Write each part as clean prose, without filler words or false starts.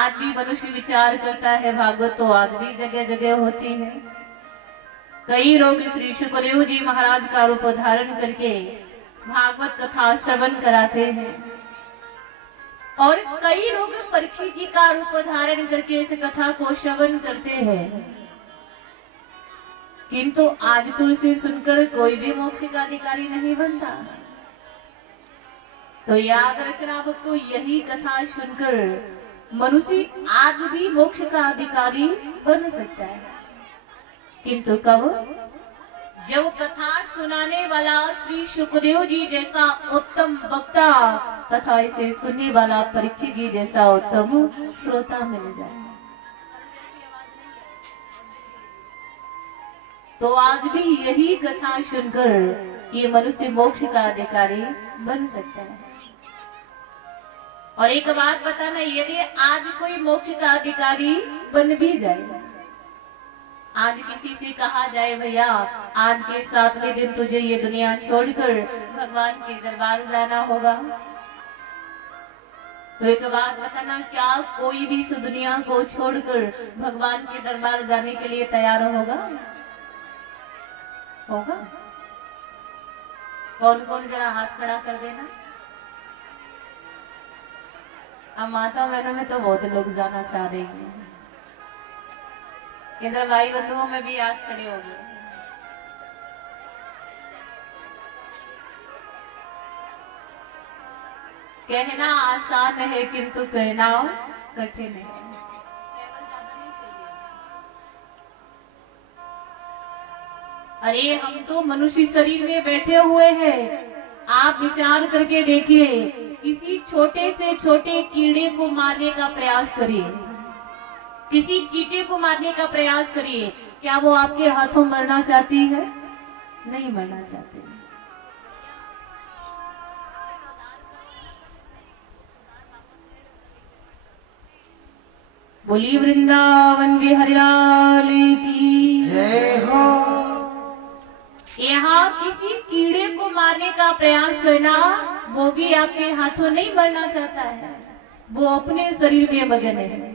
आज भी मनुष्य विचार करता है, भागवत तो आज भी जगह जगह होती है। कई लोग श्री सुखदेव जी महाराज का रूप धारण करके भागवत कथा श्रवण कराते हैं और कई लोग परीक्षित जी का रूप धारण करके इस कथा को श्रवण करते हैं, किंतु आज तो इसे सुनकर कोई भी मोक्ष का अधिकारी नहीं बनता। तो याद रखना भक्तों, यही कथा सुनकर मनुष्य आज भी मोक्ष का अधिकारी बन सकता है, किंतु कब? जब कथा सुनाने वाला श्री सुखदेव जी जैसा उत्तम वक्ता तथा इसे सुनने वाला परीक्षित जी जैसा उत्तम श्रोता मिल जाए। तो आज भी यही कथा सुनकर ये मनुष्य मोक्ष का अधिकारी बन सकता है। और एक बात बताना, यदि आज कोई मोक्ष का अधिकारी बन भी जाए, आज किसी से कहा जाए भैया आज के 7वें दिन तुझे ये दुनिया छोड़कर भगवान के दरबार जाना होगा, तो एक बात बताना, क्या कोई भी इस दुनिया को छोड़कर भगवान के दरबार जाने के लिए तैयार होगा? होगा? कौन कौन जरा हाथ खड़ा कर देना। अब माता बहनों में तो बहुत लोग जाना चाह रहे हैं, इधर भाई बंधुओं में भी हाथ खड़े हो गए। कहना आसान है किंतु कहना कठिन है। अरे हम तो मनुष्य शरीर में बैठे हुए हैं, आप विचार करके देखिए, किसी छोटे से छोटे कीड़े को मारने का प्रयास करिए, किसी चींटी को मारने का प्रयास करिए, क्या वो आपके हाथों मरना चाहती है? नहीं मरना चाहती। बोली वृंदावन बिहारी लाल की जय हो। यहाँ किसी कीड़े को मारने का प्रयास करना, वो भी आपके हाथों नहीं मरना चाहता है, वो अपने शरीर में मगन है।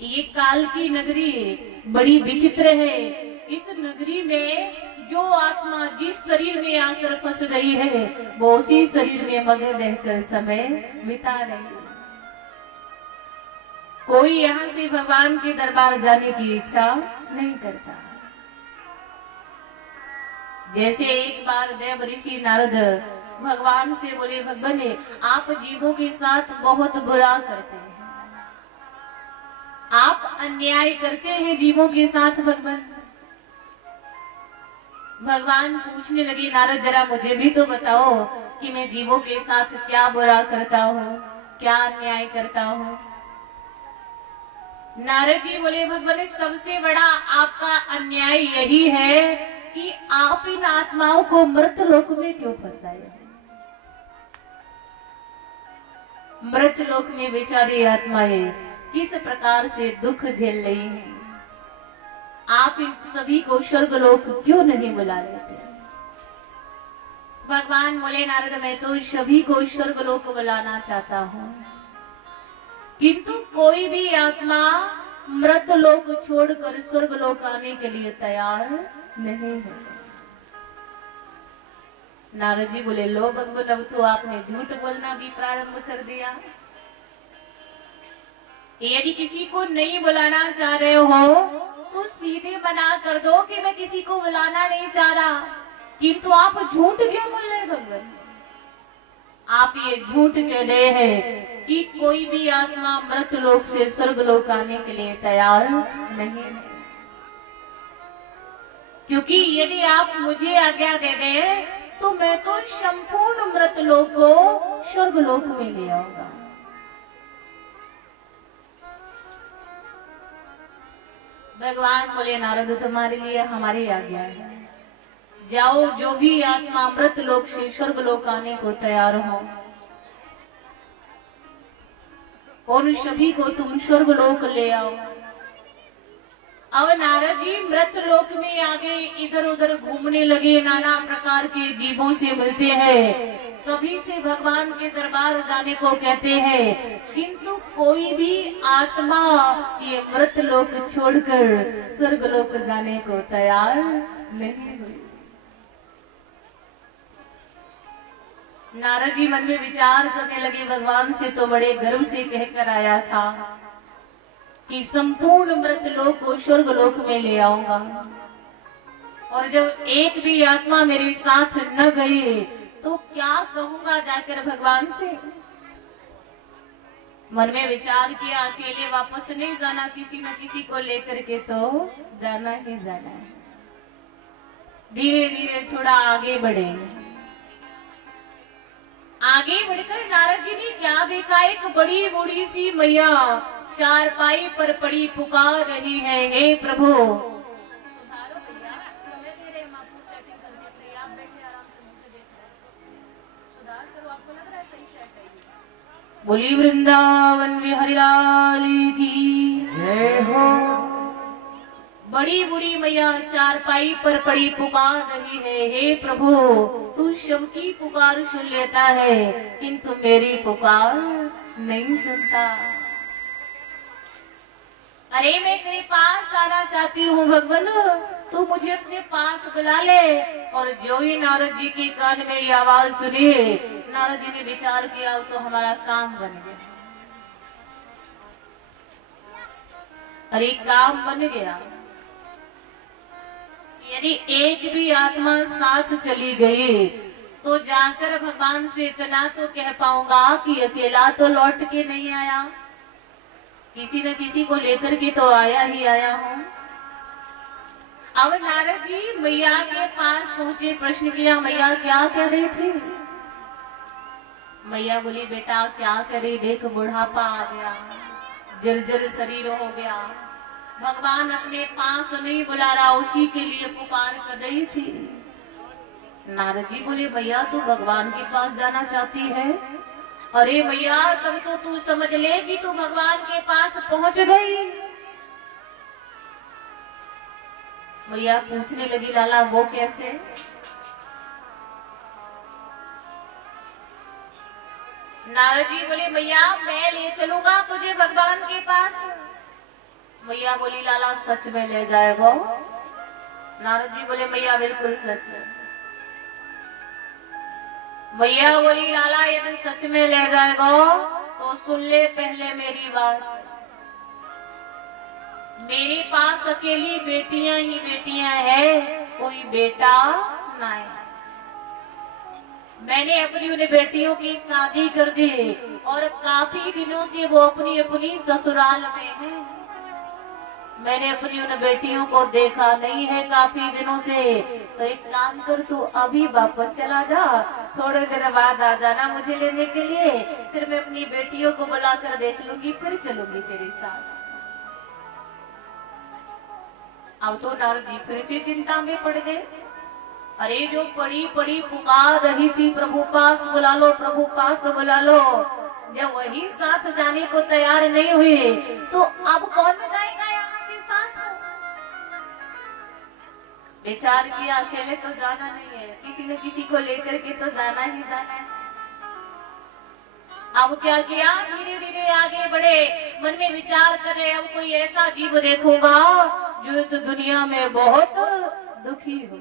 ये काल की नगरी बड़ी विचित्र है। इस नगरी में जो आत्मा जिस शरीर में आकर फंस गई है, वो उसी शरीर में मगन रहकर समय बिता रही है। कोई यहाँ से भगवान के दरबार जाने की इच्छा नहीं करता। जैसे एक बार देव ऋषि नारद भगवान से बोले, भगवान आप जीवों के साथ बहुत बुरा करते हैं, आप अन्याय करते हैं जीवों के साथ भगवान। भगवान पूछने लगे, नारद जरा मुझे भी तो बताओ कि मैं जीवों के साथ क्या बुरा करता हूँ, क्या अन्याय करता हूँ। नारद जी बोले, भगवान सबसे बड़ा आपका अन्याय यही है कि आप इन आत्माओं को मृत लोक में क्यों फंसाए। मृत लोक में बेचारी आत्माएं किस प्रकार से दुख झेल रही हैं, आप इन सभी को स्वर्ग लोक क्यों नहीं बुला लेते। भगवान बोले, नारद मैं तो सभी को स्वर्ग लोक बुलाना चाहता हूँ, किंतु कोई भी आत्मा मृत लोक छोड़कर स्वर्ग लोक आने के लिए तैयार नहीं है। नारद जी बोले, लो भगवान अब तो आपने झूठ बोलना भी प्रारंभ कर दिया। यदि किसी को नहीं बुलाना चाह रहे हो तो सीधे मना कर दो कि मैं किसी को बुलाना नहीं चाह रहा, किंतु आप झूठ क्यों बोल रहे भगवान। आप ये झूठ कह रहे हैं कि कोई भी आत्मा मृत लोक से स्वर्ग लोक आने के लिए तैयार नहीं है, क्योंकि यदि आप मुझे आज्ञा दे दें तो मैं तो संपूर्ण मृत लोक को स्वर्ग लोक में ले आऊंगा। भगवान बोले, नारद तुम्हारे लिए हमारी आज्ञा है, जाओ जो भी आत्मा मृत लोक से स्वर्ग लोक आने को तैयार हो, उन सभी को तुम स्वर्ग लोक ले आओ। अब नारद जी मृत लोक में आगे इधर उधर घूमने लगे, नाना प्रकार के जीवों से मिलते हैं, सभी से भगवान के दरबार जाने को कहते हैं, किंतु कोई भी आत्मा ये मृत लोक छोड़कर स्वर्ग लोक जाने को तैयार नहीं हुई। नारद जी मन में विचार करने लगे, भगवान से तो बड़े गर्व से कहकर आया था कि संपूर्ण मृत लोक को स्वर्ग लोक में ले आऊंगा, और जब एक भी आत्मा मेरे साथ न गई तो क्या कहूंगा जाकर भगवान से। मन में विचार किया, अकेले वापस नहीं जाना, किसी न किसी को लेकर के तो जाना ही जाना है। धीरे धीरे थोड़ा आगे बढ़े। आगे बढ़कर नारद जी ने क्या देखा, एक बड़ी बूढ़ी सी मैया चारपाई पर पड़ी पुकार रही है, हे प्रभु सुधारो भैया, समय दे रहे हम आपको, सेटिंग कर देख रहे, आप बैठे आराम से मुझे देख रहे हैं, सुधार करो, आपको लग रहा है सही सेट है। बोली वृंदावन बिहारी लाल की जय हो। बड़ी बूढ़ी मैया चारपाई पर पड़ी पुकार रही है, हे प्रभु तू शव की पुकार सुन लेता है किंतु मेरी पुकार नहीं सुनता। अरे मैं तेरे पास आना चाहती हूँ भगवान, तू मुझे अपने पास बुला ले। और जो ही नारद जी के कान में ये आवाज सुनी, नारद जी ने विचार किया तो हमारा काम बन गया। अरे काम बन गया, यदि एक भी आत्मा साथ चली गई तो जाकर भगवान से इतना तो कह पाऊंगा कि अकेला तो लौट के नहीं आया, किसी न किसी को लेकर के तो आया ही आया हूँ। अब नारद जी मैया के पास पहुंचे, प्रश्न किया, मैया क्या कह रही थी। मैया बोली, बेटा क्या करे, देख बुढ़ापा आ गया, जर्जर शरीर हो गया, भगवान अपने पास नहीं बुला रहा, उसी के लिए पुकार कर रही थी। नारद जी बोले, भैया तू भगवान के पास जाना चाहती है। अरे भैया तब तो तू समझ ले कि तू भगवान के पास पहुंच गई। भैया पूछने लगी, लाला वो कैसे। नारद जी बोले, भैया मैं ले चलूंगा तुझे भगवान के पास। भैया बोली, लाला सच में ले जाएगा। नारद जी बोले, भैया बिल्कुल सच है। भैया बोली, लाला यदि सच में ले जाएगा तो सुन ले पहले मेरी बात, मेरे पास अकेली बेटियां ही बेटियां हैं, कोई बेटा ना है। मैंने अपनी उन बेटियों की शादी कर दी और काफी दिनों से वो अपनी अपनी ससुराल में है। मैंने अपनी उन बेटियों को देखा नहीं है काफी दिनों से। तो एक काम कर, तू अभी वापस चला जा, थोड़े दिन बाद आ जाना मुझे लेने के लिए, फिर मैं अपनी बेटियों को बुलाकर देख लूंगी, फिर चलूंगी तेरे साथ। अब तो नारद जी फिर से चिंता में पड़ गए। अरे जो पड़ी पड़ी पुकार रही थी, प्रभु पास बुला लो, प्रभु पास बुला लो, जब वही साथ जाने को तैयार नहीं हुए तो अब कौन जाएगा यहाँ से साथ। विचार किया, अकेले तो जाना नहीं है, किसी न किसी को लेकर के तो जाना ही जाना है। अब क्या किया, धीरे धीरे आगे बढ़े, मन में विचार कर रहे, अब कोई ऐसा जीव देखूंगा जो इस दुनिया में बहुत दुखी हो,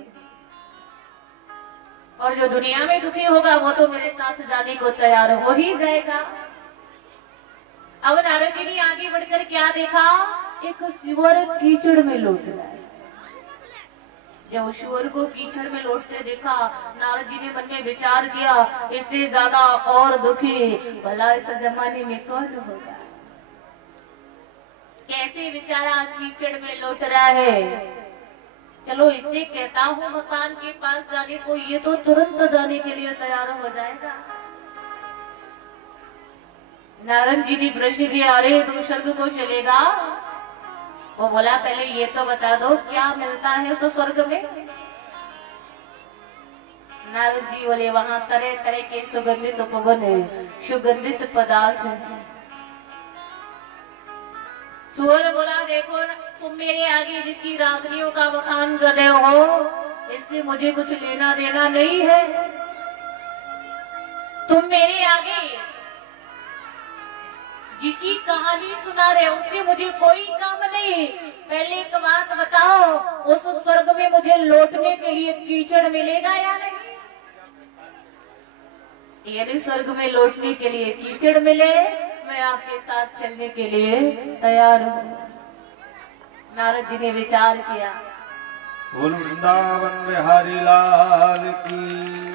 और जो दुनिया में दुखी होगा वो तो मेरे साथ जाने को तैयार हो ही जाएगा। अब नारद जी ने आगे बढ़कर क्या देखा, एक सुअर कीचड़ में लौट रहा है। जब सुअर को कीचड़ में लौटते देखा, नारद जी ने मन में विचार किया, इससे ज्यादा और दुखी भला इस जमाने में कौन होगा। कैसे बेचारा कीचड़ में लौट रहा है, चलो इससे कहता हूँ मकान के पास जाने को, ये तो तुरंत जाने के लिए तैयार हो जाएगा। नारद जी ने प्रश्न किया, अरे तू स्वर्ग को चलेगा। वो बोला, पहले ये तो बता दो क्या मिलता है उस स्वर्ग में। नारद जी बोले, वहाँ तरह तरह के सुगंधित उपवन है, सुगंधित पदार्थ है। सुअर बोला, देखो तुम मेरे आगे जिसकी रागनियों का बखान कर रहे हो, इससे मुझे कुछ लेना देना नहीं है। तुम मेरे आगे जिसकी कहानी सुना रहे उससे मुझे कोई काम नहीं। पहले एक बात बताओ, उस स्वर्ग में मुझे लौटने के लिए कीचड़ मिलेगा या नहीं? यदि स्वर्ग में लौटने के लिए कीचड़ मिले, मैं आपके साथ चलने के लिए तैयार हूँ। नारद जी ने विचार किया। बोल वृंदावन बिहारी लाल की।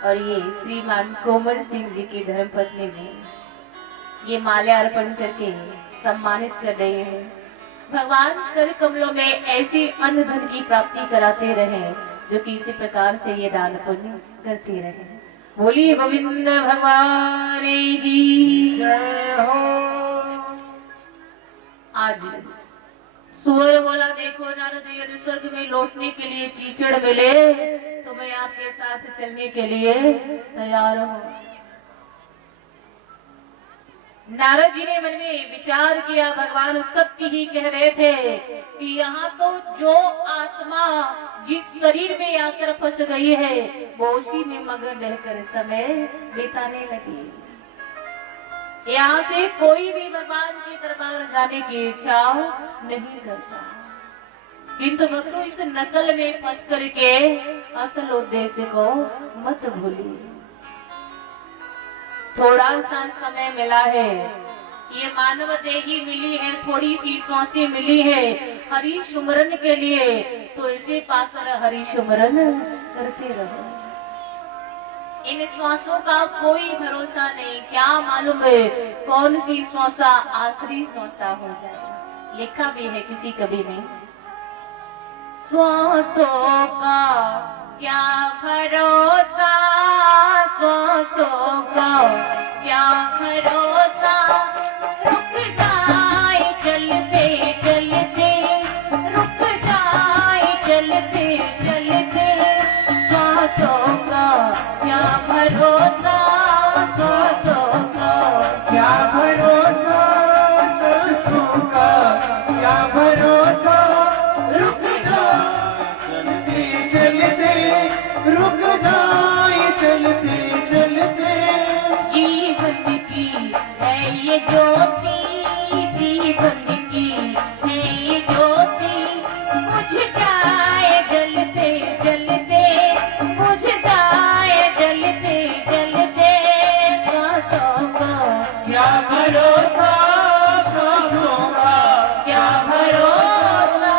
और ये श्रीमान कोमल सिंह जी की धर्मपत्नी जी ये माल्या अर्पण करके सम्मानित कर रहे हैं। भगवान कर कमलों में ऐसी अन्न धन की प्राप्ति कराते रहे जो कि इसी प्रकार से ये दान पुण्य करते रहे। बोलिए गोविंद भगवान की जय हो। आज सुअर बोला, देखो नारद, यदि स्वर्ग में लौटने के लिए कीचड़ मिले तो मैं आपके साथ चलने के लिए तैयार हूँ। नारद जी ने मन में विचार किया, भगवान सत्य ही कह रहे थे कि यहाँ तो जो आत्मा जिस शरीर में आकर फंस गई है वो उसी में मगन रहकर समय बिताने लगी। यहाँ से कोई भी भगवान के दरबार जाने की इच्छा नहीं करता, किंतु भक्तों इस नकल में फंस करके असल उद्देश्य को मत भूलिए। थोड़ा सा समय मिला है, ये मानव देही मिली है, थोड़ी सी सांसें मिली है हरि सुमरन के लिए, तो इसे पाकर हरि सुमरन करते रहो। इन श्वासों का कोई भरोसा नहीं, क्या मालूम है कौन सी श्वासा आखिरी श्वासा हो जाए। लिखा भी है किसी कवि ने, श्वासों का क्या भरोसा, श्वासों का क्या भरोसा, रुक जाए चलते चलते, रुक जाए चलते चलते, श्वासों का क्या भरोसा, श्वासों का क्या भरोसा, सांसों का क्या भरोसा, रुक जाए चलते चलते, रुक जाए चलते चलते। जीवन की है ये ज्योति, जीवन की है ये ज्योति, बुझ जाए जलते जलते, बुझ जाए जलते जलते, सांसों का क्या भरोसा, सांसों का क्या भरोसा।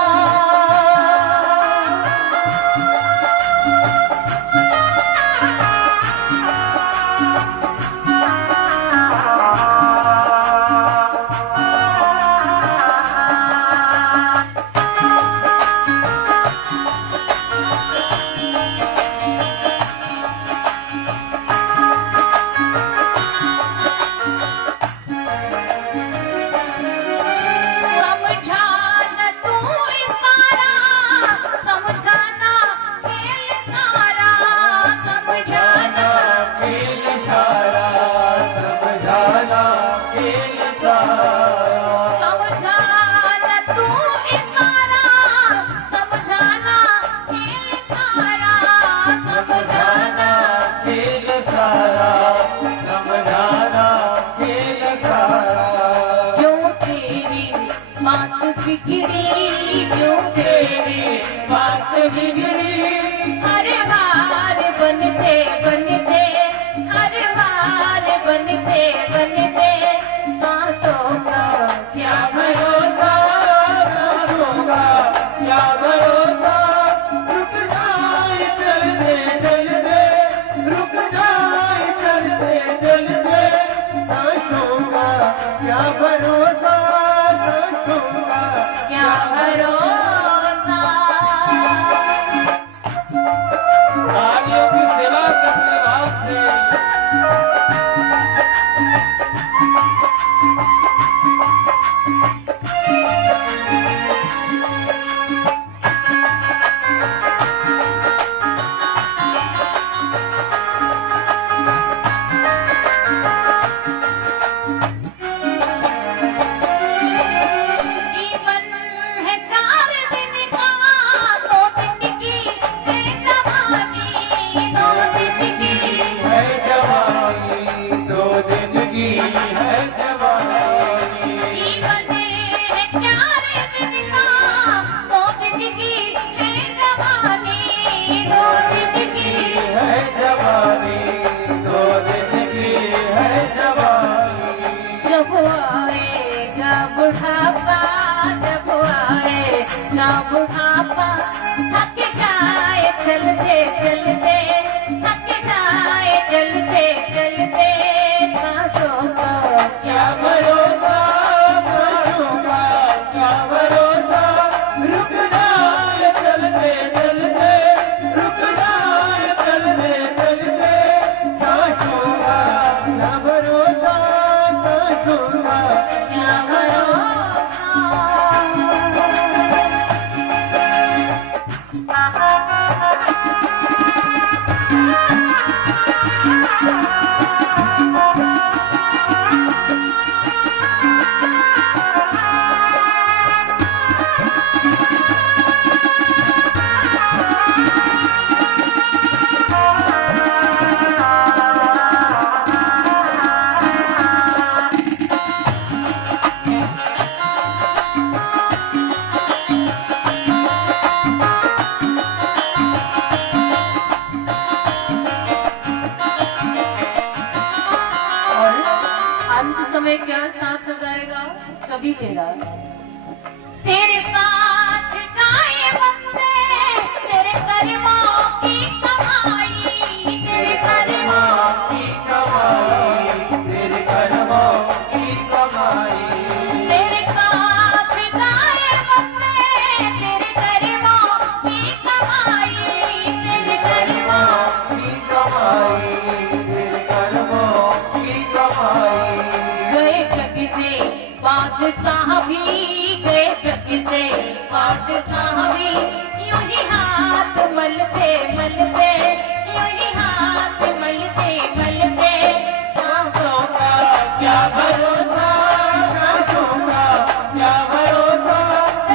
समझाना तू इशारा, समझाना खेल सारा, समझाना खेल सारा, समझाना खेल सारा, समझाना तू इशारा, समझाना खेल सारा, समझाना खेल सारा, समझाना खेल सारा। क्यों तेरी बात बिगड़ी, क्यों तेरी बात बिगड़ी, हर बार बनते बनते, हर बार बनते बनते, सांसों का क्या भरोसा, सांसों का क्या भरोसा, रुक जाए चलते चलते, रुक जाए चलते चलते, सांसों का क्या भरोसा, सांसों का क्या भरोसा। कार्यों की सेवा करने भाव से जीवन है चार बुढ़ापा जब आए ना बुढ़ापा थक जाए चलते चलते थक जाए चलते चलते सांसों का क्या भरोसा सांसों का क्या भरोसा रुक जाए चलते चलते रुक जाए चलते चलते सांसों का क्या भरोसा सांसों का क्या भरोसा समय क्या साथ हो जाएगा कभी तेरा तेरे साथ जाए बंदे तेरे कर्मों की कमाई तेरे कर्मों की कमाई तेरे कर्मों की कमाई तेरे साथ जाए बंदे तेरे कर्मों की कमाई तेरे कर्मों की कमाई तेरे कर्मों की कमाई गए जग से बादशाह भी गए जग से बादशाह भी यूं ही हाथ मलते मलते यूं ही हाथ मलते मलते सांसों का क्या भरोसा सांसों का क्या भरोसा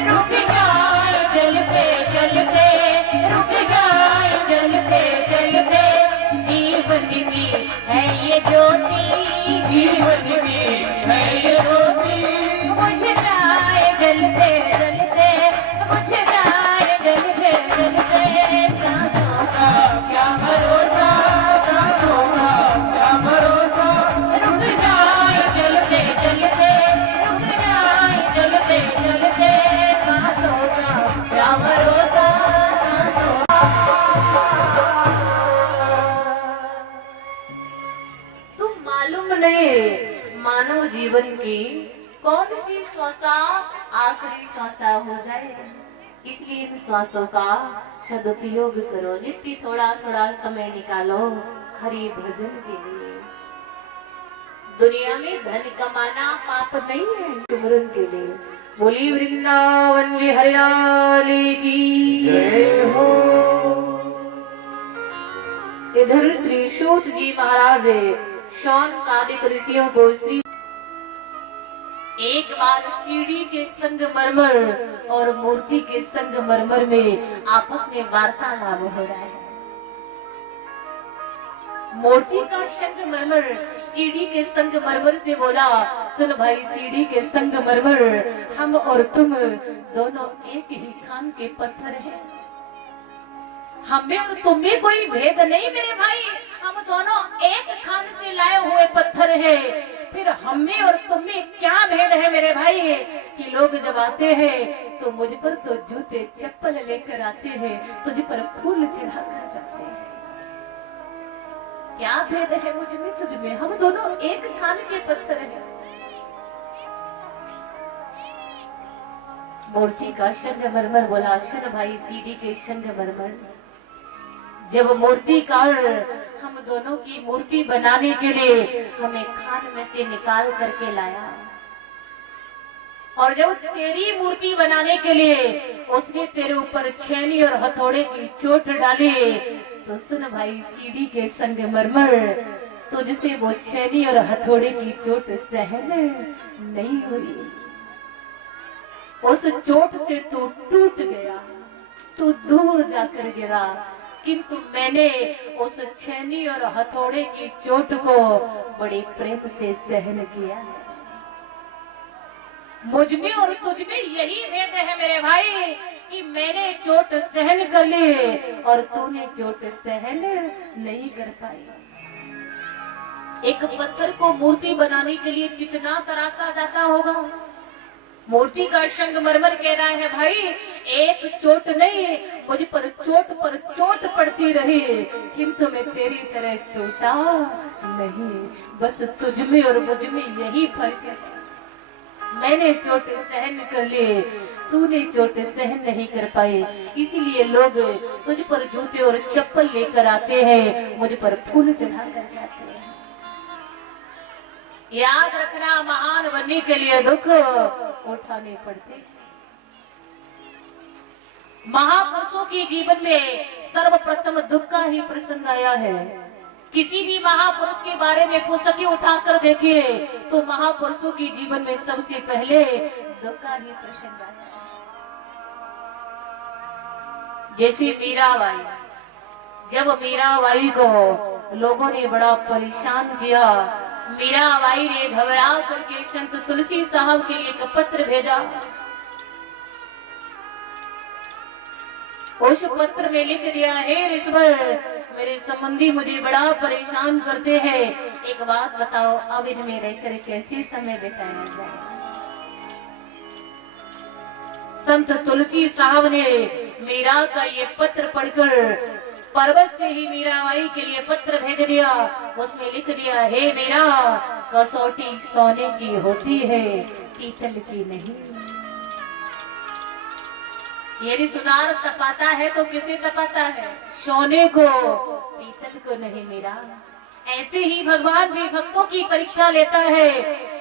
रुक जाए चलते चलते रुक जाए चलते चलते जीवन की है ये ज्योति जीवन की है ये ज्योति बुझ जाए जलते जलते बुझ जाए जलते जलते सांसों का क्या भरोसा सांसों का क्या भरोसा रुक जाए जलते जलते रुक जाए जलते जलते सांसों का क्या भरोसा सांसों का तुम मालूम नहीं मानव जीवन की कौन सी श्वासा आखिरी श्वासा हो जाए इसलिए इन श्वासों का सदुपयोग करो नित्य थोड़ा थोड़ा समय निकालो हरि भजन के लिए दुनिया में धन कमाना पाप नहीं है सिमरन के लिए बोली वृंदावन बिहारी लाल की जय हो इधर श्री सूत जी महाराज शौन कादिक ऋषियों को श्री एक बार सीढ़ी के संगमरमर और मूर्ति के संगमरमर में आपस में वार्तालाप हो रहा है मूर्ति का संगमरमर सीढ़ी के संगमरमर से बोला सुन भाई सीढ़ी के संगमरमर हम और तुम दोनों एक ही खान के पत्थर हैं हमें और तुम में कोई भेद नहीं मेरे भाई हम दोनों एक खान से लाए हुए पत्थर हैं फिर हम में और तुम में क्या भेद है मेरे भाई कि लोग जब आते हैं तो मुझ पर तो जूते चप्पल लेकर आते हैं तुझ पर फूल चढ़ा कर जाते हैं क्या भेद है मुझ में तुझ में हम दोनों एक खान के पत्थर हैं मूर्ति का संगमरमर बोला सुन भाई सीढ़ी के संगमरमर जब मूर्तिकार हम दोनों की मूर्ति बनाने के लिए हमें खान में से निकाल करके लाया और जब तेरी मूर्ति बनाने के लिए उसने तेरे ऊपर छेनी और हथौड़े की चोट डाली तो सुन भाई सीढ़ी के संगमरमर तुझसे वो छेनी और हथौड़े की चोट सहन नहीं हुई उस चोट से तू टूट गया तू दूर जाकर गिरा किंतु मैंने उस छेनी और हथौड़े की चोट को बड़े प्रेम से सहन किया है मुझ में और तुझ में यही भेद है मेरे भाई कि मैंने चोट सहन कर ली और तूने चोट सहन नहीं कर पाई एक पत्थर को मूर्ति बनाने के लिए कितना तरासा जाता होगा मूर्ति का संगमरमर कह रहा है, भाई एक चोट नहीं, मुझ पर चोट पड़ती रही, किंतु मैं तेरी तरह टूटा नहीं। बस तुझ में और मुझ में यही फर्क है। मैंने चोट सहन कर ली, तूने चोट सहन नहीं कर पाई, इसीलिए लोग तुझ पर जूते और चप्पल लेकर आते हैं, मुझ पर फूल चढ़ा कर जाते हैं। याद रखना, महान बनने के लिए दुख उठाने पड़ते हैं। महापुरुषों के जीवन में सर्वप्रथम दुख का ही प्रसंग आया है। किसी भी महापुरुष के बारे में पुस्तकें उठाकर देखिए तो महापुरुषों के जीवन में सबसे पहले दुख का ही प्रसंग आया है। जैसे मीराबाई, जब मीराबाई को लोगों ने बड़ा परेशान किया, मीराबाई ने घबरा करके संत तुलसी साहब के लिए एक पत्र भेजा। उस पत्र में लिख दिया, हे ऋषवर, मेरे संबंधी मुझे बड़ा परेशान करते हैं, एक बात बताओ, अब इनमें रहकर कैसे समय बिताया जाए। संत तुलसी साहब ने मीरा का ये पत्र पढ़कर पर्वत से ही मीराबाई के लिए पत्र भेज दिया। उसमें लिख दिया, हे मीरा, कसौटी सोने की होती है, पीतल की नहीं। यदि सुनार तपाता है तो किसे तपाता है? सोने को, पीतल को नहीं मीरा। ऐसे ही भगवान भी भक्तों की परीक्षा लेता है।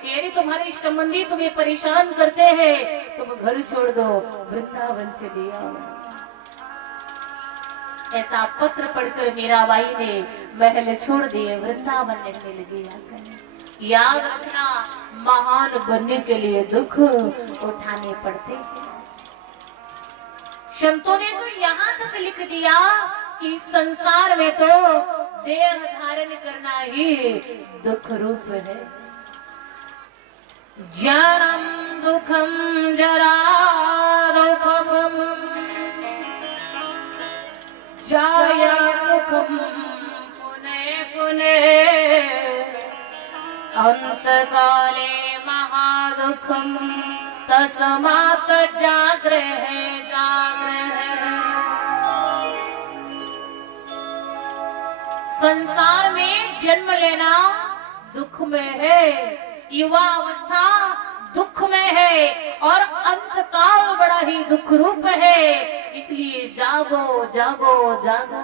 यदि तुम्हारे संबंधी तुम्हें परेशान करते हैं, तुम घर छोड़ दो, वृंदावन चले आओ। ऐसा पत्र पढ़कर मीराबाई ने महल छोड़ दिए, वृंदावन में मिल गया। याद रखना, महान बनने के लिए दुख उठाने पड़ते हैं। संतों ने तो यहाँ तक लिख दिया कि संसार में तो देह धारण करना ही दुख रूप है। जन्म दुखम जरा दुखम जाया दुखम पुनः पुनः अंतकाले महादुखम तस्मात् जाग्रह जाग्रह। संसार में जन्म लेना दुख में है, युवा अवस्था दुख में है और अंतकाल बड़ा ही दुख रूप है। इसलिए जागो जागो जागो।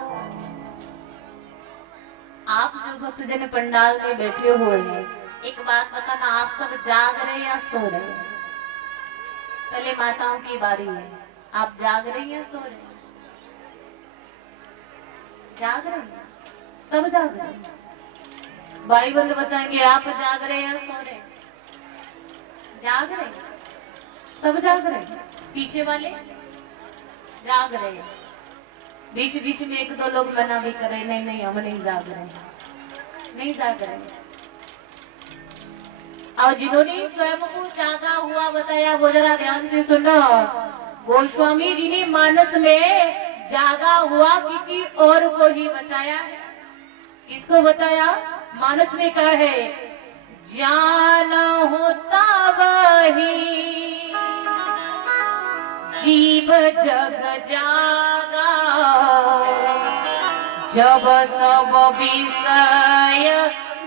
आप जो भक्तजन पंडाल में बैठे हुए हैं, एक बात बताना, आप सब जाग रहे या सो रहे हैं? पहले माताओं की बारी है, आप जाग रहे या सो रहे? जाग रहे हैं, सब जाग रहे हैं। भाई बंद बताएंगे, आप जाग रहे या सो रहे? जाग रहे, सब जाग रहे। पीछे वाले जाग रहे, बीच बीच में एक दो लोग मना भी कर रहे, नहीं नहीं हम नहीं जाग रहे, नहीं जाग रहे। और जिन्होंने स्वयं को जागा हुआ बताया वो जरा ध्यान से सुनो। गोस्वामी जी ने मानस में जागा हुआ किसी और को ही बताया है। किसको बताया? मानस में कहा है, जान होता वही जीव जग जागा, जब सब विषय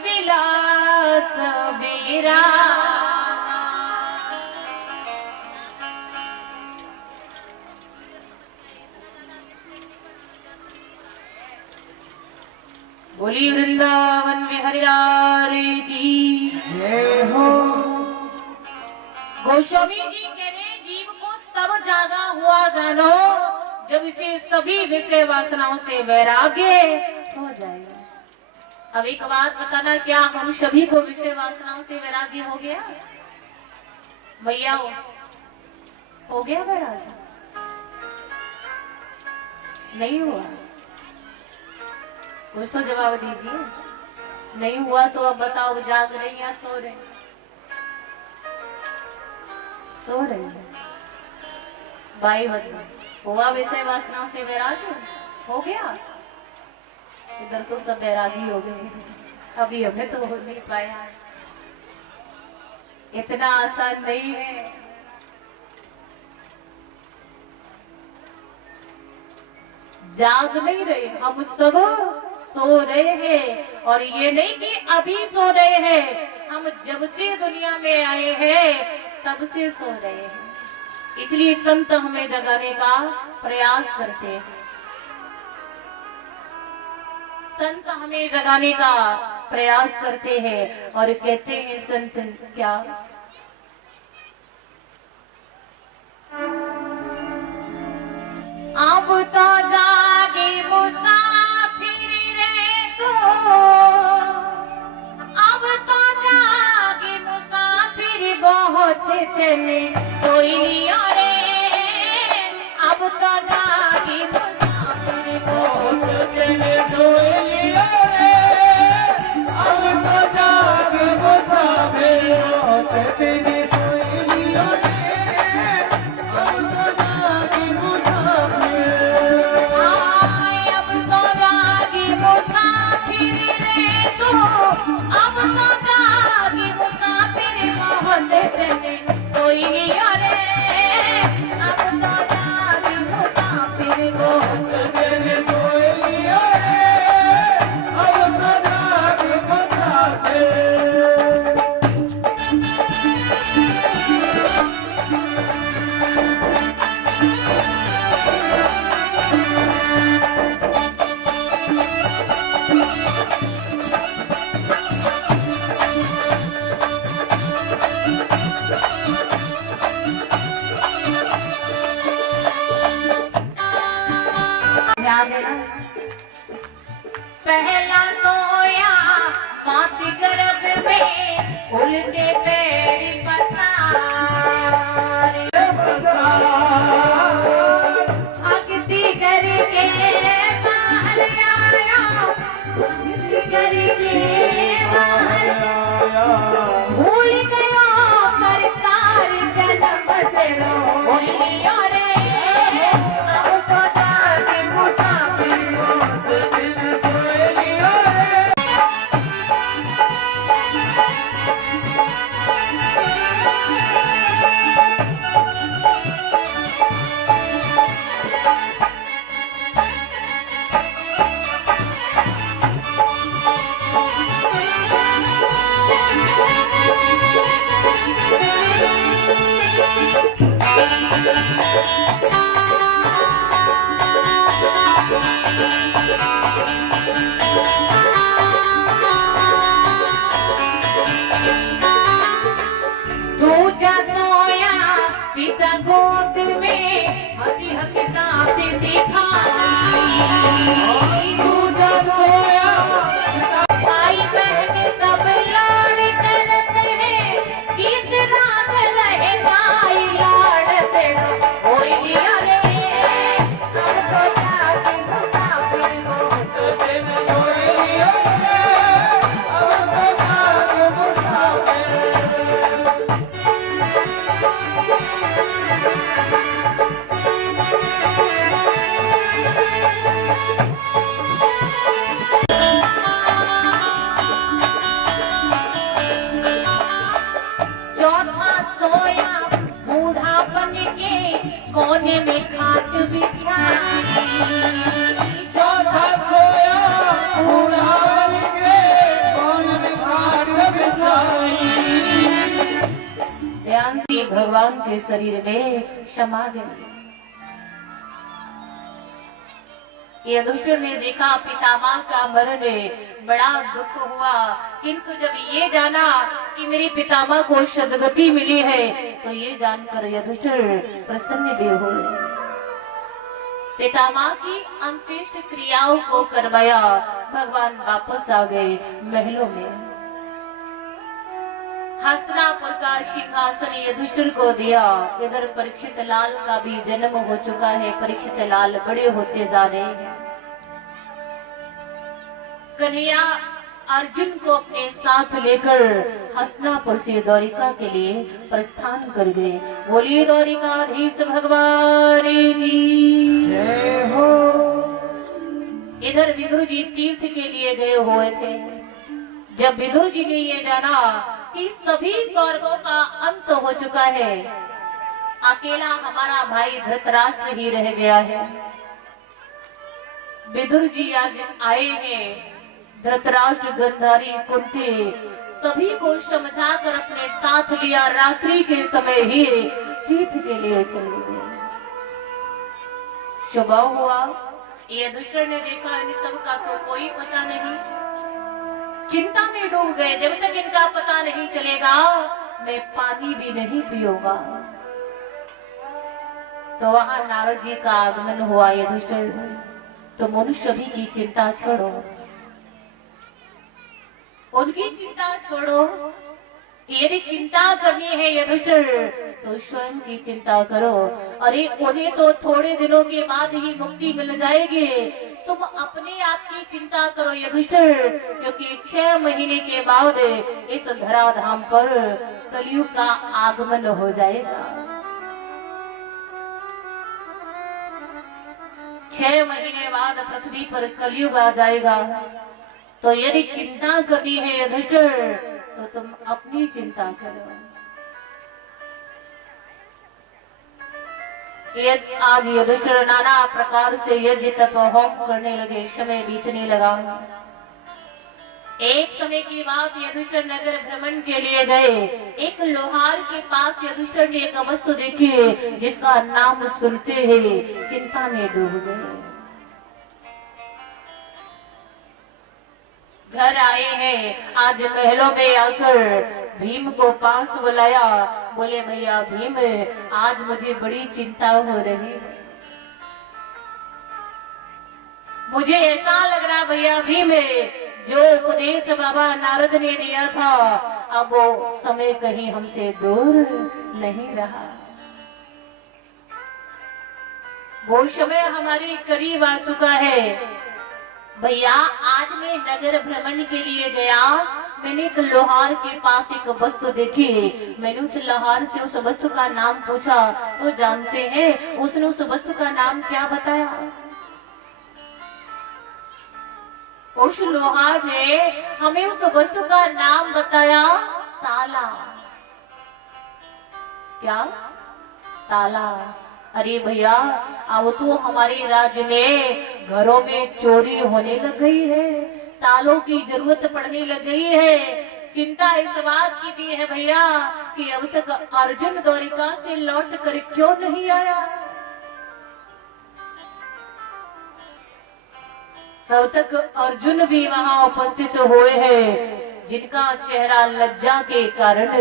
विलास विरागा। बोली वृंदावन बिहारी लाल की जय हो। गोस्वामी जी कह रहे, जीव को तब जागा हुआ जानो जब इसे सभी विषय वासनाओं से वैराग्य हो जाएगा। अब एक बात बताना, क्या हम सभी को विषय वासनाओं से वैराग्य हो गया? भैया हो गया वैराग्य? नहीं हुआ? कुछ तो जवाब दीजिए। नहीं हुआ तो अब बताओ, जाग रहे या सो रहे? सो रहे। भाई बताओ, हुआ विषय वासनाओं से वैराग्य? हो गया? इधर तो सब वैरागी हो गए, अभी हमें तो हो नहीं पाया। इतना आसान नहीं है। जाग नहीं रहे, हम सब सो रहे हैं। और ये नहीं कि अभी सो रहे हैं, हम जब से दुनिया में आए हैं तब से सो रहे हैं। इसलिए संत हमें जगाने का प्रयास करते हैं। संत हमें जगाने का प्रयास करते हैं और कहते हैं संत क्या, अब तो जागे मुसाफिर रे तू, अब तो जागे मुसाफिर बहुत तेने सोई लिया रे, अब तो जागे मुसाफिर बहुत तेने सोई लिया रे, अब तो जाग मुसाफिर बहुत तेने सोई लिया रे, अब तो जाग मुसाफिर, अब तो जागे मुसाफिर रे तू, अब तो जागे मुसाफिर बहुत तेने सोई लिया रे, अब तो जागे मुसाफिर बहुत तेने सोई लिया रे, अब तो जाग मुसाफिर। ध्यान देना। पहला सोया माती गर्भ में उल्टे पैर पसार, भक्ति करके बाहर आया, भक्ति करके बाहर भूल गया सरकार जन्म तेरा होइया रे, अब तो जागे मुसाफिर बहुत तेने सोई लिया रे, दूजा सोया पिता गोद में हंसी हंसी दांत दिखाई, दूजा सोया भाई बहन सब लाड़ करते हैं, किस रात रहे भाई लाड़ तेरा होई लिया रे, अब तो जाके मुसाफिर बहुत तेने सोई लिया रे, अब तो जाग मुसाफिर। चौथा सोया बूढ़ा बन के कोने में खाट बिछाई, चौथा सोया बूढ़ा बन के कौन में खाट बिछाई, ध्यान से भगवान के शरीर में क्षमा गई। ये दुष्ट ने देखा पितामह का मरण, बड़ा दुख हुआ, किंतु जब ये जाना कि मेरे पितामह को सदगति मिली है तो ये जानकर युधिष्ठिर प्रसन्न भी हुए। पितामह की अंत्येष्टि क्रियाओं को करवाया, भगवान वापस आ गए महलों में। हस्तिनापुर का सिंहासन युधिष्ठिर को दिया। इधर परीक्षित लाल का भी जन्म हो चुका है, परीक्षित लाल बड़े होते जा रहे हैं। कन्हैया अर्जुन को अपने साथ लेकर हस्तिनापुर से द्वारिका के लिए प्रस्थान कर गए। बोलिए द्वारिकाधीश भगवान की जय हो। इधर विदुर जी तीर्थ के लिए गए हुए थे। जब विदुर जी ने ये जाना कि सभी कौरवों का अंत हो चुका है, अकेला हमारा भाई धृतराष्ट्र ही रह गया है, विदुर जी आज आए हैं, धृतराष्ट्र, गांधारी, कुंती सभी को समझाकर अपने साथ लिया। रात्रि के समय ही तीर्थ के लिए चले गए। सुबह हुआ, ये दुष्कर ने देखा इन सब का तो कोई पता नहीं, चिंता में डूब गए। जब तक इनका पता नहीं चलेगा मैं पानी भी नहीं पीऊंगा। तो वहां नारद जी का आगमन हुआ। ये दुष्कर, तो मनुष्य भी की चिंता छोड़ो, उनकी चिंता छोड़ो। यदि चिंता करनी है युधिष्ठिर तो स्वयं की चिंता करो। अरे उन्हें तो थोड़े दिनों के बाद ही मुक्ति मिल जाएगी, तुम अपने आप की चिंता करो युधिष्ठिर, क्योंकि 6 महीने के बाद इस धराधाम पर कलयुग का आगमन हो जाएगा। 6 महीने बाद पृथ्वी पर कलयुग आ जाएगा। तो यदि चिंता करनी है युधिष्ठिर तो तुम अपनी चिंता करो। आज युधिष्ठिर नाना प्रकार से यज्ञ तप होम करने लगे। समय बीतने लगा। एक समय की बात, युधिष्ठिर नगर भ्रमण के लिए गए। एक लोहार के पास युधिष्ठिर ने एक वस्तु देखी जिसका नाम सुनते ही चिंता में डूब गए। घर आए हैं, आज महलों में आकर भीम को पास बुलाया। बोले भैया भीम, आज मुझे बड़ी चिंता हो रही है। मुझे ऐसा लग रहा भैया भीम, जो उपदेश बाबा नारद ने दिया था अब वो समय कहीं हमसे दूर नहीं रहा। वो समय हमारे करीब आ चुका है। भैया आज मैं नगर भ्रमण के लिए गया, मैंने एक लोहार के पास एक वस्तु देखी। मैंने उस लोहार से उस वस्तु का नाम पूछा तो जानते हैं उसने उस वस्तु का नाम क्या बताया? उस लोहार ने हमें उस वस्तु का नाम बताया ताला। क्या? ताला। अरे भैया अब तो हमारे राज्य में घरों में चोरी होने लग गई है, तालों की जरूरत पड़ने लग गई है। चिंता इस बात की भी है भैया कि अब तक अर्जुन द्वारिका से लौट कर क्यों नहीं आया। तब तक अर्जुन भी वहां उपस्थित हुए हैं, जिनका चेहरा लज्जा के कारण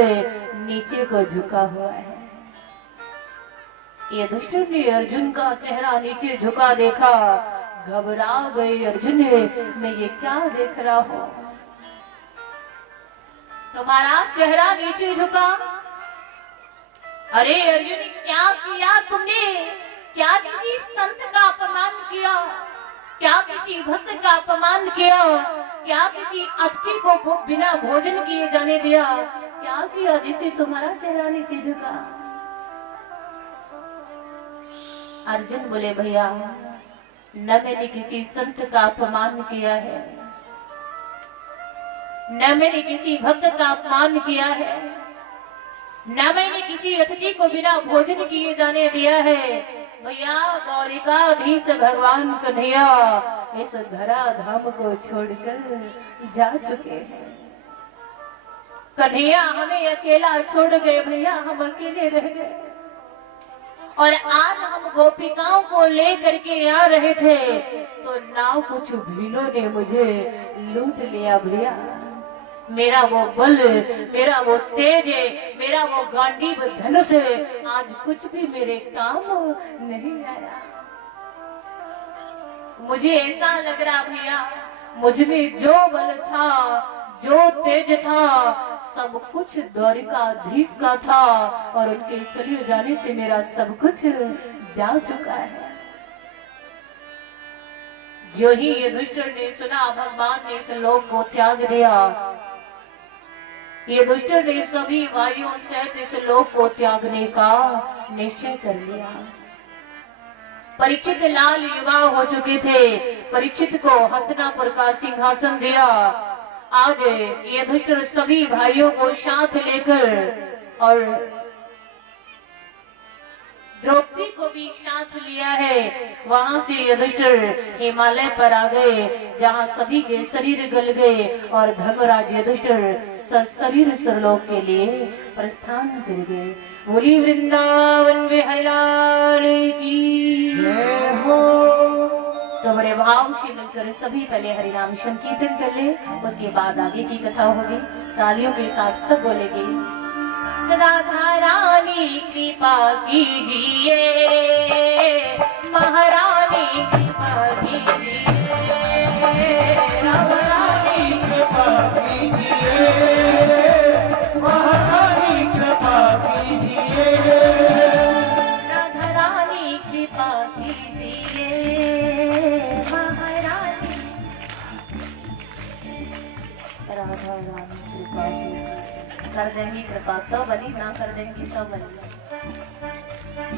नीचे को झुका हुआ है। ये दुष्ट ने अर्जुन का चेहरा नीचे झुका देखा, घबरा गए। अर्जुन मैं ये क्या देख रहा हूँ? तुम्हारा चेहरा नीचे झुका? अरे अर्जुन क्या किया तुमने? क्या किसी संत का अपमान किया? क्या किसी भक्त का अपमान किया? क्या किसी अतिथि को बिना भोजन किए जाने दिया? क्या किया जिससे तुम्हारा चेहरा नीचे झुका? अर्जुन बोले भैया न मैंने किसी संत का अपमान किया है, न मैंने किसी भक्त का अपमान किया है, न मैंने किसी अतिथि को बिना भोजन किए जाने दिया है। भैया द्वारिकाधीश भगवान कन्हैया इस धरा धाम को छोड़कर जा चुके हैं। कन्हैया हमें अकेला छोड़ गए भैया, हम अकेले रह गए। और आज हम गोपिकाओं को लेकर के आ रहे थे तो नाव कुछ भीलों ने मुझे लूट लिया भैया। मेरा वो बल, मेरा वो तेज, मेरा वो गांडीव धनुष आज कुछ भी मेरे काम नहीं आया। मुझे ऐसा लग रहा भैया मुझ में जो बल था, जो तेज था, सब कुछ द्वारिकाधीश का था और उनके चले जाने से मेरा सब कुछ जा चुका है। जो ही युधिष्ठिर ने सुना भगवान ने इस लोक को त्याग दिया, युधिष्ठिर ने सभी भाइयों सहित इस लोक को त्यागने का निश्चय कर लिया। परीक्षित लाल युवा हो चुके थे, परीक्षित को हस्तिनापुर का सिंहासन दिया। आज युधिष्ठिर सभी भाइयों को साथ लेकर और द्रौपदी को भी साथ लिया है। वहां से युधिष्ठिर हिमालय पर आ गए, जहां सभी के शरीर गल गए और धर्मराज युधिष्ठिर शरीर सरलोक के लिए प्रस्थान कर गए। बोली वृंदावन बिहारी लाल की जय हो। तो बड़े भाव से मिलकर सभी पहले हरिनाम संकीर्तन कर ले, उसके बाद आगे की कथा होगी। तालियों के साथ सब बोलेंगे। राधा रानी कृपा कीजिए, महारानी कृपा कीजिए, राधा रानी कृपा कीजिए, महारानी कृपा कीजिए, राधा रानी कृपा कीजिए, महारानी राधा रानी कृपा कीजिए। कर देंगी कृपा तो बनी, ना कर देंगी तो बनी।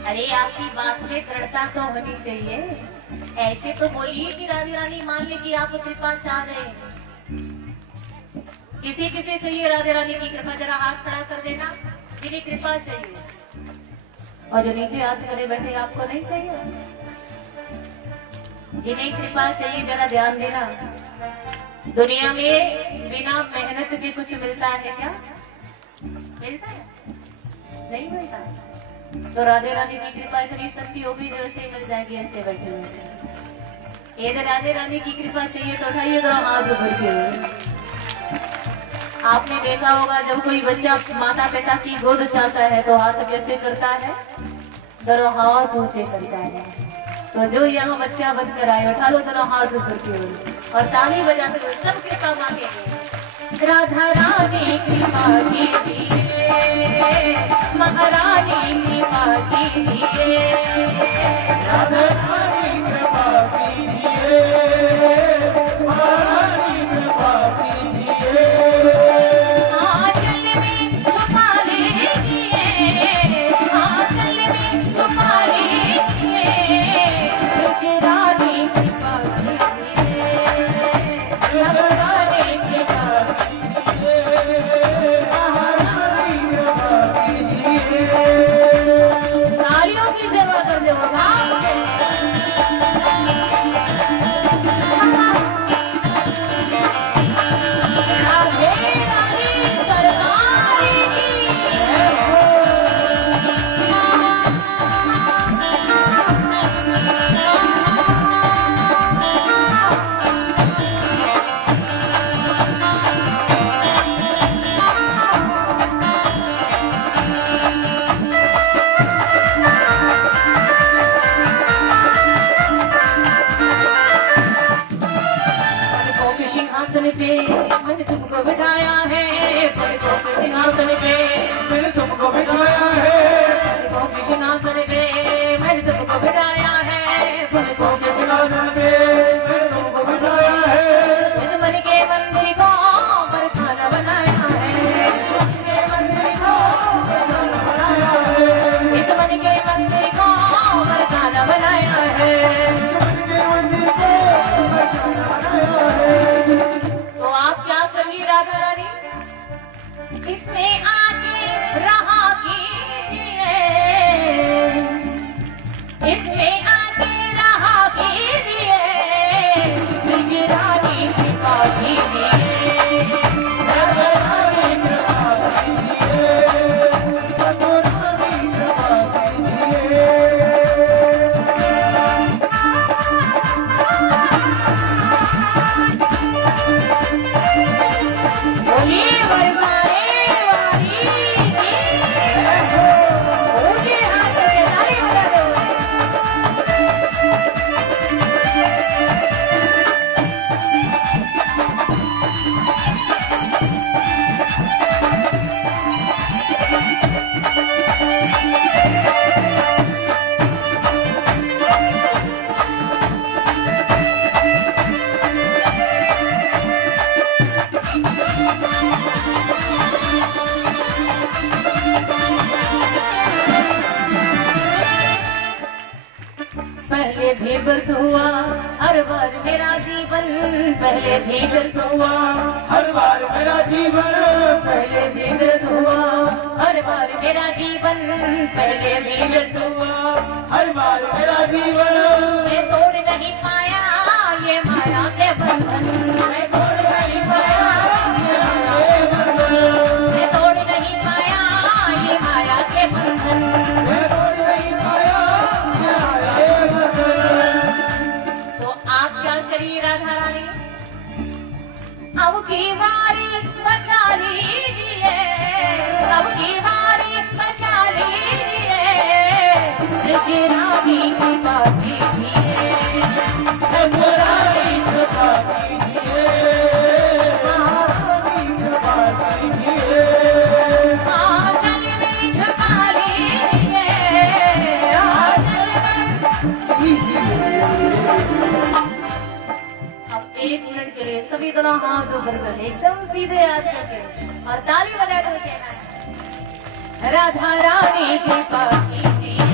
अरे आपकी बात में दृढ़ता तो होनी चाहिए। ऐसे तो बोलिए कि राधी रानी मान ले कि आप कृपा चाह रहे हैं। किसी किसी चाहिए राधे रानी की कृपा, जरा हाथ खड़ा कर देना जिन्हें कृपा चाहिए। और जो नीचे हाथ करे बैठे आपको नहीं चाहिए, जिन्हें कृपा चाहिए जरा ध्यान देना। दुनिया में बिना मेहनत के कुछ मिलता है क्या? मिलता है? नहीं मिलता है। तो राधे रानी की कृपा इतनी सस्ती होगी जो ऐसे मिल जाएगी, ऐसे बैठे हुए। यदि राधे रानी की कृपा चाहिए तो उठाइए जरा हाथ ऊपर के हुए। आपने देखा होगा जब कोई बच्चा माता पिता की गोद चाहता है तो हाथ कैसे करता है? जरा हाथ ऊंचे करता है। तो जो यहाँ बच्चा बनकर आए उठा लो जरा हाथ ऊपर के हुए और ताली बजाते हुए सब कृपा मांगेंगे। राधा रानी कृपा कीजिए, महारानी कृपा कीजिए, राधा रानी कृपा कीजिए, महारानी कृपा कीजिए, आंचल में छुपा लीजिए, आंचल में छुपा लीजिए, रुके रानी कृपा कीजिए, राधा रानी कृपा तालियों की सेवा कर दे वो भाई। राधे रानी सरकार की सिंहासन पे मैंने तुमको बिठाया है, पलकों के सिंहासन पे मैंने तुमको बिठाया है, पलकों के सिंहासन पे मैंने तुमको बिठाया है, पलकों के सिंहासन पे मैंने तुमको बिठाया है, इस मन के मंदिर को बरसाना बनाया है, इस मन के मंदिर को बरसाना बनाया है, इस मन के मंदिर को बरसाना बनाया है। इस मन के मंदिर को बरसाना बनाया है। तो आप क्या करिए राधा रानी, इसमें आके रहा कीजिए, इसमें पहले भी व्यर्थ हुआ, हर बार मेरा जीवन पहले भी व्यर्थ हुआ, हर बार मेरा जीवन पहले भी व्यर्थ हुआ, हर बार मेरा जीवन पहले भी व्यर्थ हुआ, हर बार मेरा जीवन मैं तोड़ नहीं पाया ये माया के बंधन, मैं तोड़ नहीं पाया ये बंधन, मैं तोड़ नहीं पाया ये माया के बंधन। मैं तोड़ नहीं पाया ये बंधन। तो आप क्या करिए राधा रानी, अब की बारी बचा लीजिए, अब की बारी बचा लीजिए, ब्रज रानी की बात कीजिए, चंद्रानी कृपा कीजिए, महारानी कृपा कीजिए, आंचल में छुपा लीजिए, आंचल में। अब 1 मिनट के लिए सभी दोनों हाथ ऊपर कर एकदम सीधे हाथ करके और ताली बजा दो कहना है, राधा रानी कृपा कीजिए,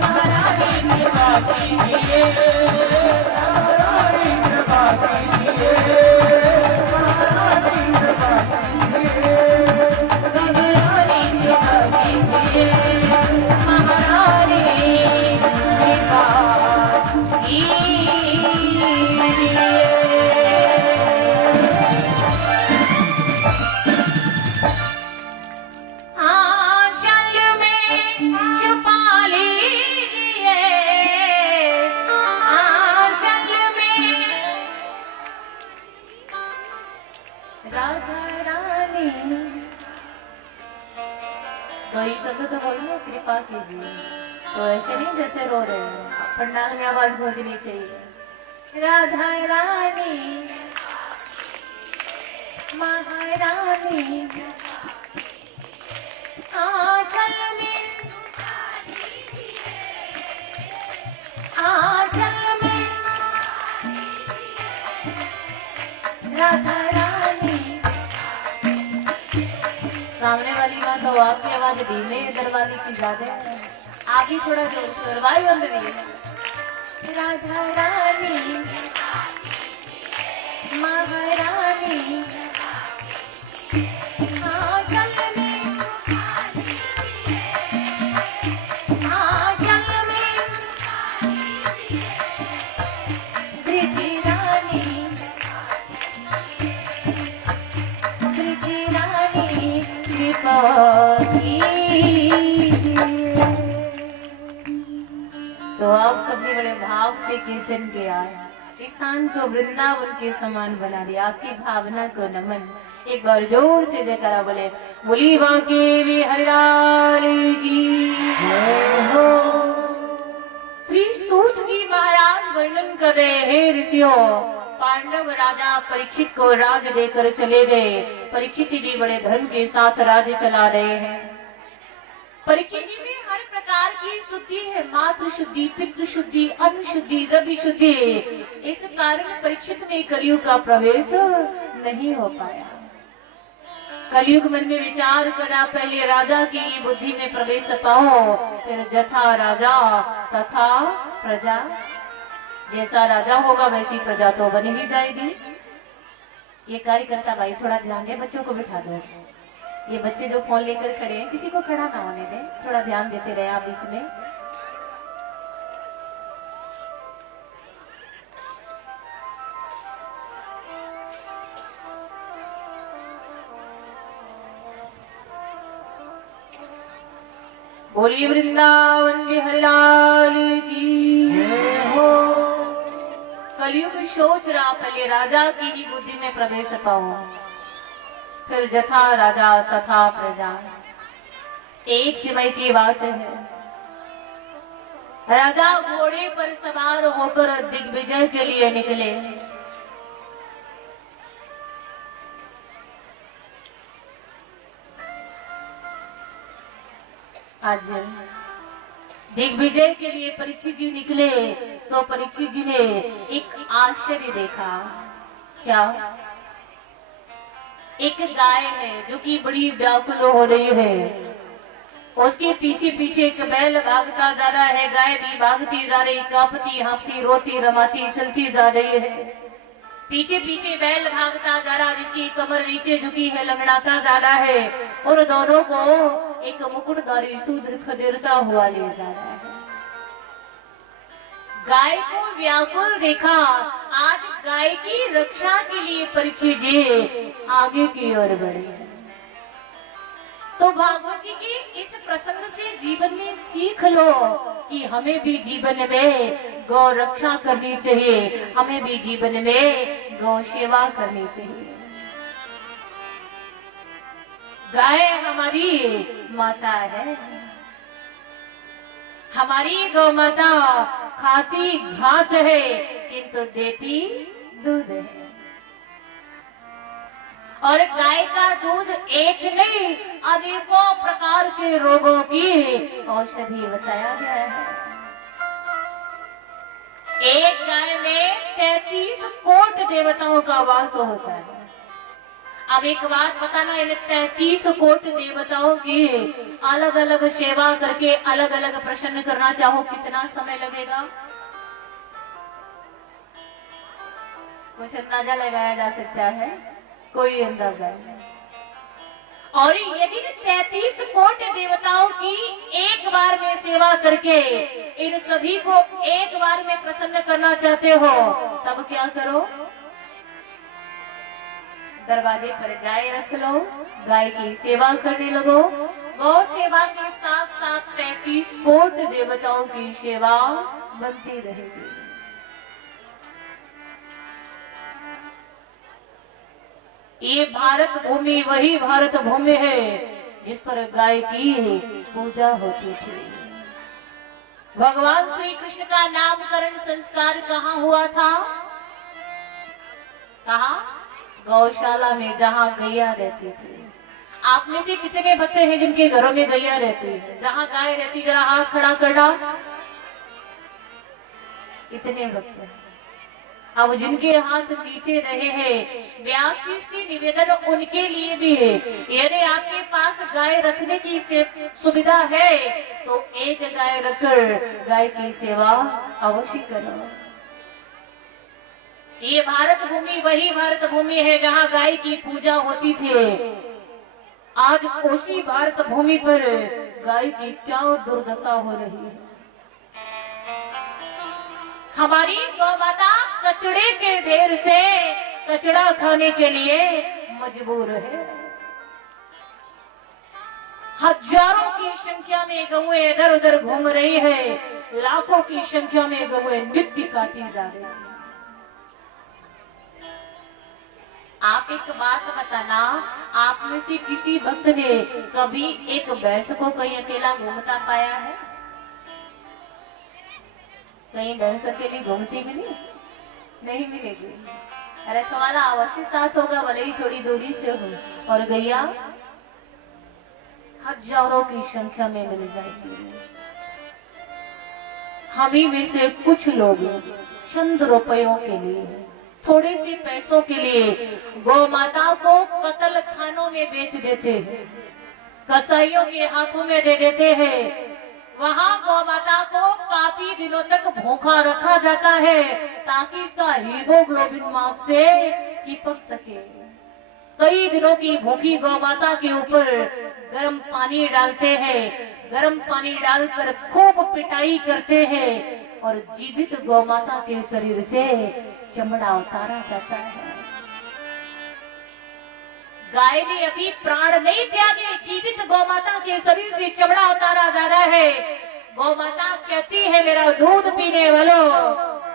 महारानी कृपा कीजिए, महारानी कृपा कीजिए, महारानी कृपा कीजिए, रानी कृपा कीजिए, महारानी कृपा आंचल में छुपा लीजिए, आंचल में राधा रानी। तो ये शब्द तो बोलो कृपा कीजिए, तो ऐसे नहीं जैसे रो रहे हैं, पंडाल में आवाज गूंजनी चाहिए, राधा रानी महारानी आंचल में, आंचल में राधा रानी। सामने वाली बात तो आपकी आवाज धीमे, इधर वाली की ज्यादा है, आप ही थोड़ा जोर से और वायु बंद भी। राधा रानी महारानी आंचल में, आंचल में ब्रज रानी, ब्रज रानी कृपा कीजिए। तो आप सबने बड़े भाव से कीर्तन किया, स्थान को वृंदावन के समान बना दिया, आपकी भावना को नमन। एक बार जोर से जयकारा बोले, बोली बांके बिहारी लाल की जय हो। श्री सूत जी महाराज वर्णन कर रहे हैं, ऋषियों पांडव राजा परीक्षित को राज देकर चले गए, परीक्षित जी बड़े धर्म के साथ राज्य चला रहे हैं। परीक्षित जी में हर प्रकार की शुद्धि है, मातृ शुद्धि, पितृ शुद्धि, अन्न शुद्धि, द्रव्य शुद्धि। इस कारण परीक्षित में कलयुग का प्रवेश नहीं हो पाया। कलयुग मन में विचार करा, पहले राजा की बुद्धि में प्रवेश पाओ, फिर जथा राजा तथा प्रजा। जैसा राजा होगा वैसी प्रजा तो बनी ही जाएगी। ये कार्यकर्ता भाई थोड़ा ध्यान दे, बच्चों को बिठा दो। ये बच्चे जो फोन लेकर खड़े हैं, किसी को खड़ा ना होने दें, थोड़ा ध्यान देते रहे आप बीच में। बोलिए वृंदावन बिहारी लाल की जय हो। कलयुग सोच रहा, पहले राजा की ही बुद्धि में प्रवेश पाओ, फिर जथा राजा तथा प्रजा। एक समय की बात है, राजा घोड़े पर सवार होकर दिग्विजय के लिए निकले। आज दिग्विजय के लिए परीक्षित जी निकले, तो परीक्षित जी ने एक आश्चर्य देखा। क्या? एक गाय है जो कि बड़ी व्याकुल हो रही है। उसके पीछे पीछे एक बैल भागता जा रहा है, गाय भी भागती जा रही, कांपती हाँफती रोती रमाती चलती जा रही है। पीछे पीछे बैल भागता जा रहा, जिसकी कमर नीचे झुकी है, लंगड़ाता जा रहा है, और दोनों को एक मुकुटधारी शूद्र खदेड़ता हुआ ले जा रहा है। गाय को व्याकुल देखा। आज गाय की रक्षा के लिए परीक्षित जी आगे की ओर बढ़े। तो भागवत जी की इस प्रसंग से जीवन में सीख लो कि हमें भी जीवन में गौ रक्षा करनी चाहिए, हमें भी जीवन में गौ सेवा करनी चाहिए। गाय हमारी माता है, हमारी गौ माता खाती घास है किंतु देती दूध है। और गाय का दूध एक नहीं अनेकों प्रकार के रोगों की औषधि बताया गया है। एक गाय में 33 कोट देवताओं का वास होता है। अब एक बात बताना, इन 33 कोट देवताओं की अलग अलग सेवा करके अलग अलग प्रसन्न करना चाहो कितना समय लगेगा? कुछ अंदाजा लगाया जा सकता है? कोई अंदाजा नहीं। और यदि 33 कोट देवताओं की एक बार में सेवा करके इन सभी को एक बार में प्रसन्न करना चाहते हो, तब क्या करो? दरवाजे पर गाय रख लो, गाय की सेवा करने लगो। गौ सेवा के साथ साथ 33 कोट देवताओं की सेवा बनती रहेगी। ये भारत भूमि वही भारत भूमि है जिस पर गाय की पूजा होती थी। भगवान श्री कृष्ण का नामकरण संस्कार कहाँ हुआ था? कहाँ? गौशाला में, जहाँ गैया रहती थी। आप में से कितने भक्त हैं जिनके घरों में गैया रहती है? जहाँ गाय रहती, जरा हाथ खड़ा करना। इतने भक्त हैं। अब जिनके हाथ नीचे रहे हैं, व्यासपीठ से निवेदन उनके लिए भी है। यदि आपके पास गाय रखने की सुविधा है तो एक गाय रखकर गाय की सेवा अवश्य करो। ये भारत भूमि वही भारत भूमि है जहाँ गाय की पूजा होती थी। आज उसी भारत भूमि पर गाय की क्या दुर्दशा हो रही है। हमारी गौ माता कचड़े के ढेर से कचड़ा खाने के लिए मजबूर है। हजारों की संख्या में गौएं इधर उधर घूम रही है, लाखों की संख्या में गौएं नित्य काटी जा रही है। आप एक बात बताना, आप में से किसी भक्त ने कभी एक भैंस को कहीं अकेला घूमता पाया है? कहीं भैंस अकेली घूमती मिली? नहीं मिलेगी। रखवाला अवश्य साथ होगा, भले ही थोड़ी दूरी से हो। और गैया हजारों की संख्या में मिल जाएगी। हम ही में से कुछ लोग चंद रुपयों के लिए, थोड़े से पैसों के लिए गौ माता को कत्ल खानों में बेच देते हैं, कसाईयों के हाथों में दे देते हैं। वहाँ गौ माता को काफी दिनों तक भूखा रखा जाता है ताकि इसका हीमोग्लोबिन मांस से चिपक सके। कई दिनों की भूखी गौ माता के ऊपर गर्म पानी डालते हैं, गर्म पानी डालकर खूब पिटाई करते हैं और जीवित गौ माता के शरीर से चमड़ा उतारा जाता है। गाय ने अभी प्राण नहीं त्यागे, जीवित गौ माता के शरीर से चमड़ा उतारा जा रहा है। गौ माता कहती है, मेरा दूध पीने वालों,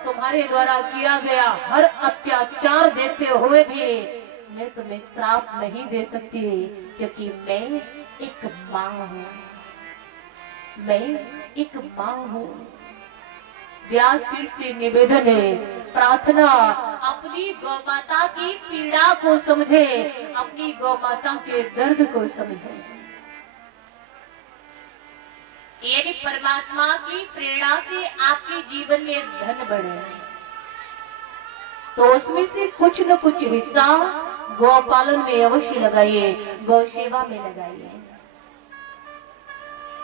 तुम्हारे द्वारा किया गया हर अत्याचार देते हुए भी मैं तुम्हें श्राप नहीं दे सकती, क्योंकि मैं एक माँ हूँ, मैं एक माँ हूँ। व्यासपीठ से निवेदन है, प्रार्थना, अपनी गौ माता की पीड़ा को समझे, अपनी गौ माता के दर्द को समझे। यदि परमात्मा की प्रेरणा से आपके जीवन में धन बढ़े तो उसमें से कुछ न कुछ हिस्सा गौ पालन में अवश्य लगाइए, गौ सेवा में लगाइए।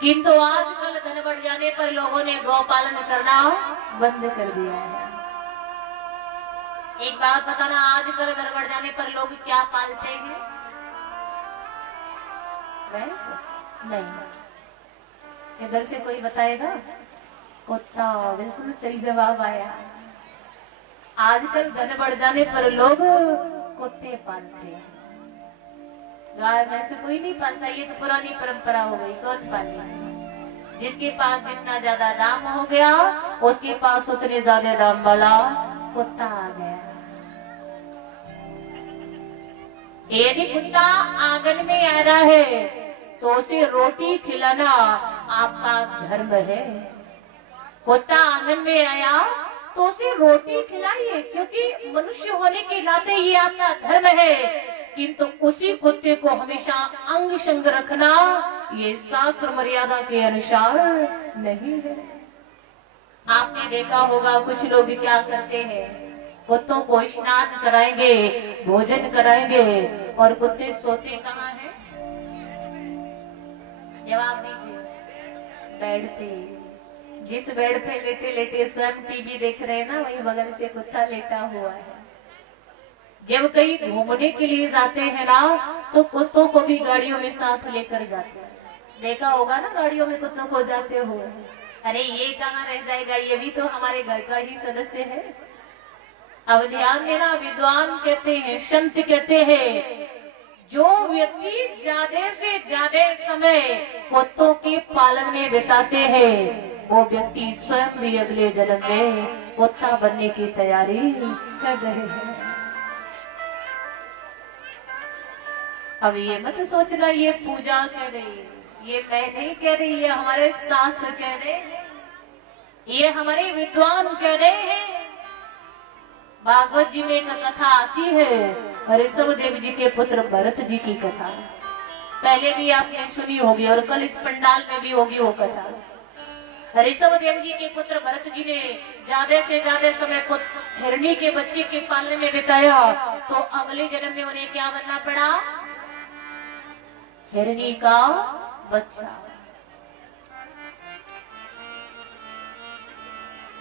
किंतु आजकल धन बढ़ जाने पर लोगों ने गौ पालन करना बंद कर दिया है। एक बात बताना, आजकल धन बढ़ जाने पर लोग क्या पालते हैं? भैंस? नहीं। इधर से कोई बताएगा? कुत्ता। बिल्कुल सही जवाब आया। आजकल धन बढ़ जाने पर लोग कुत्ते पालते हैं। गाय भैंस कोई नहीं पालता, ये तो पुरानी परंपरा हो गई। कौन पाले? जिसके पास जितना ज्यादा दाम हो गया उसके पास उतने ज्यादा दाम वाला कुत्ता आ गया। यदि कुत्ता आंगन में आ रहा है तो उसे रोटी खिलाना आपका धर्म है। कुत्ता आंगन में आया तो उसे रोटी खिलाइए, क्योंकि मनुष्य होने के नाते ये आपका धर्म है। किंतु उसी कुत्ते को हमेशा अंग संग रखना ये शास्त्र मर्यादा के अनुसार नहीं है। आपने देखा होगा कुछ लोग क्या करते हैं, कुत्तों को स्नान कराएंगे, भोजन कराएंगे, और कुत्ते सोते कहाँ हैं? जवाब दीजिए। बेड पे। जिस बेड पे लेटे लेटे स्वयं टीवी देख रहे हैं ना, वही बगल से कुत्ता लेटा हुआ है। जब कहीं घूमने के लिए जाते हैं ना, तो कुत्तों को भी गाड़ियों में साथ लेकर जाते हैं। देखा होगा ना, गाड़ियों में कुत्तों को जाते हो। अरे ये कहाँ रह जाएगा, ये भी तो हमारे घर का ही सदस्य है। अब ध्यान देना, विद्वान कहते हैं, संत कहते हैं, जो व्यक्ति ज्यादा से ज्यादा समय कुत्तों के पालन में बिताते हैं वो व्यक्ति स्वयं भी अगले जन्म में कुत्ता बनने की तैयारी कर रहे हैं। अब ये मत सोचना ये पूजा कह रही है, ये मैं नहीं कह रही, ये हमारे शास्त्र कह रहे हैं, ये हमारे विद्वान कह रहे हैं। भागवत जी में एक कथा आती है, ऋषभ देव जी के पुत्र भरत जी की कथा। पहले भी आपने सुनी होगी और कल इस पंडाल में भी होगी वो कथा। ऋषभ देव जी के पुत्र भरत जी ने ज्यादा से ज्यादा समय को हिरणी के बच्चे के पालने में बिताया, तो अगले जन्म में उन्हें क्या बनना पड़ा? हिरणी का बच्चा।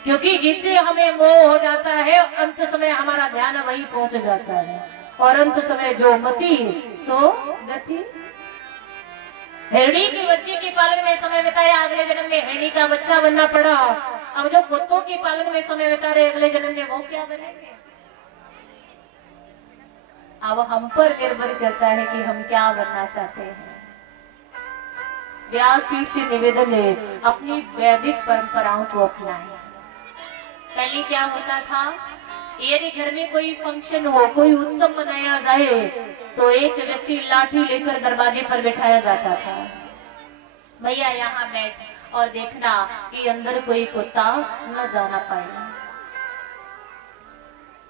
क्योंकि जिससे हमें मोह हो जाता है, अंत समय हमारा ध्यान वही पहुंच जाता है, और अंत समय जो मति सो गति। हिरणी के बच्चे के पालन में समय बिताया, अगले जन्म में हिरणी का बच्चा बनना पड़ा। अब जो कुत्तों के पालन में समय बिता रहे, अगले जन्म में वो क्या बनेंगे? अब हम पर निर्भर करता है कि हम क्या बनना चाहते हैं। व्यासपीठ से निवेदन है, अपनी वैदिक परंपराओं को अपनाएं। पहले क्या होता था, यदि घर में कोई फंक्शन हो, कोई उत्सव मनाया जाए, तो एक व्यक्ति लाठी लेकर दरवाजे पर बैठाया जाता था। भैया यहाँ बैठ और देखना कि अंदर कोई कुत्ता न जाना पाए।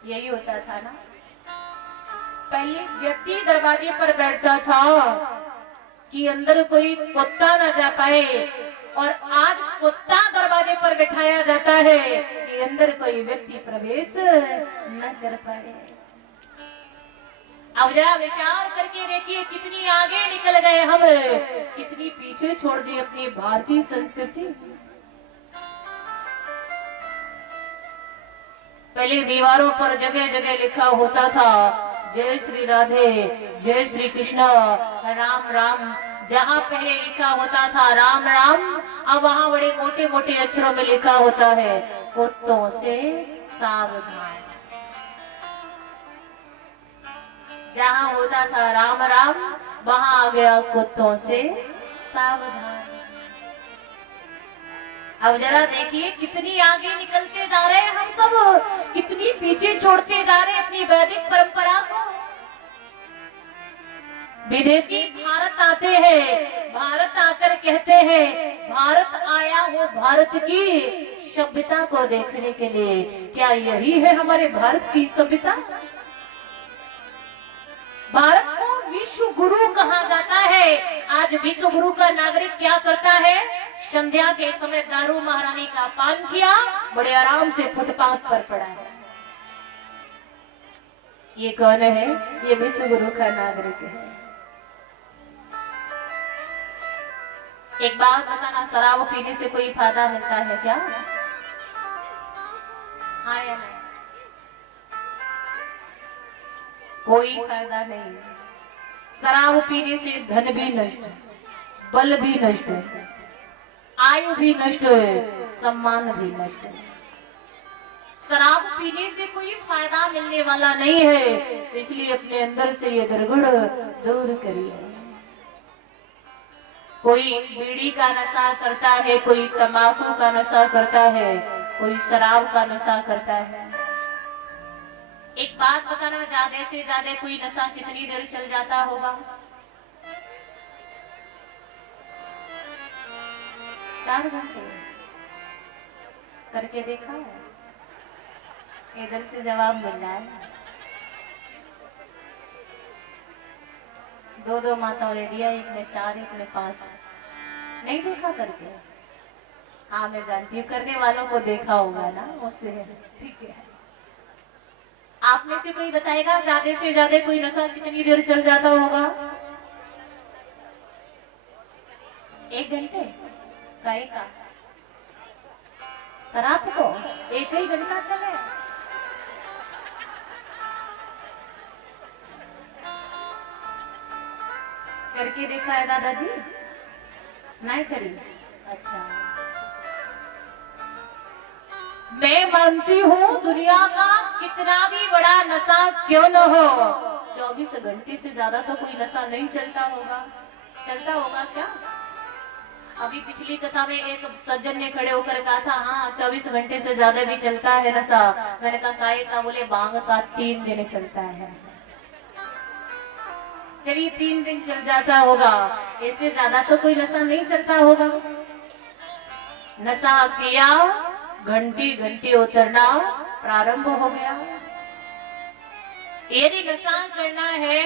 यही होता था ना। पहले व्यक्ति दरवाजे पर बैठता था कि अंदर कोई कुत्ता न जा पाए, और आज कुत्ता दरवाजे पर बिठाया जाता है कि अंदर कोई व्यक्ति प्रवेश न कर पाए। अब जरा विचार करके देखिए, कितनी आगे निकल गए हम, कितनी पीछे छोड़ दी अपनी भारतीय संस्कृति। पहले दीवारों पर जगह जगह लिखा होता था, जय श्री राधे, जय श्री कृष्णा, राम राम। जहाँ पहले लिखा होता था राम राम, अब वहाँ बड़े मोटे मोटे अक्षरों में लिखा होता है, कुत्तों से सावधान। जहाँ होता था राम राम, वहाँ आ गया कुत्तों से सावधान। अब जरा देखिए कितनी आगे निकलते जा रहे हैं हम सब, कितनी पीछे छोड़ते जा रहे हैं अपनी वैदिक परंपरा को। विदेशी भारत आते हैं, भारत आकर कहते हैं भारत आया हूँ भारत की सभ्यता को देखने के लिए। क्या यही है हमारे भारत की सभ्यता? भारत को विश्व गुरु कहा जाता है। आज विश्व गुरु का नागरिक क्या करता है? संध्या के समय दारू महारानी का पान किया, बड़े आराम से फुटपाथ पर पड़ा है। ये कौन है? ये विश्व गुरु का नागरिक है। एक बात बताना, शराब पीने से कोई फायदा मिलता है क्या? हाँ या नहीं? कोई फायदा नहीं। शराब पीने से धन भी नष्ट, बल भी नष्ट, आयु भी नष्ट, सम्मान भी नष्ट। शराब पीने से कोई फायदा मिलने वाला नहीं है, इसलिए अपने अंदर से ये दुर्गुण दूर करिए। कोई बीड़ी का नशा करता है, कोई तंबाकू का नशा करता है, कोई शराब का नशा करता है। एक बात बताना, ज्यादा से ज्यादा कोई नशा कितनी देर चल जाता होगा? 4 घंटे। करके देखा है? इधर से जवाब मिल रहा है। 2 माताओं ने दिया, एक ने 4, एक ने 5। नहीं देखा करके? हाँ मैं जानती हूँ, करने वालों को देखा होगा ना, उससे ठीक है। आप में से कोई बताएगा ज्यादा से ज्यादा कोई नशा कितनी देर चल जाता होगा? 1 घंटे का? एक का शराब को 1 ही घंटा चले? करके देखा है दादाजी? नहीं करी? अच्छा। मैं मानती हूँ दुनिया का कितना भी बड़ा नशा क्यों न हो, 24 घंटे से ज्यादा तो कोई नशा नहीं चलता होगा। चलता होगा क्या? अभी पिछली कथा में एक सज्जन ने खड़े होकर कहा था, हाँ 24 घंटे से ज्यादा भी चलता है नशा। मैंने कहा काय का? बोले भांग का 3 दिन चलता है। चलिए 3 दिन चल जाता होगा, इससे ज्यादा तो कोई नशा नहीं चलता होगा। नशा किया, घंटी घंटी उतरना प्रारंभ हो गया। यदि नशा करना है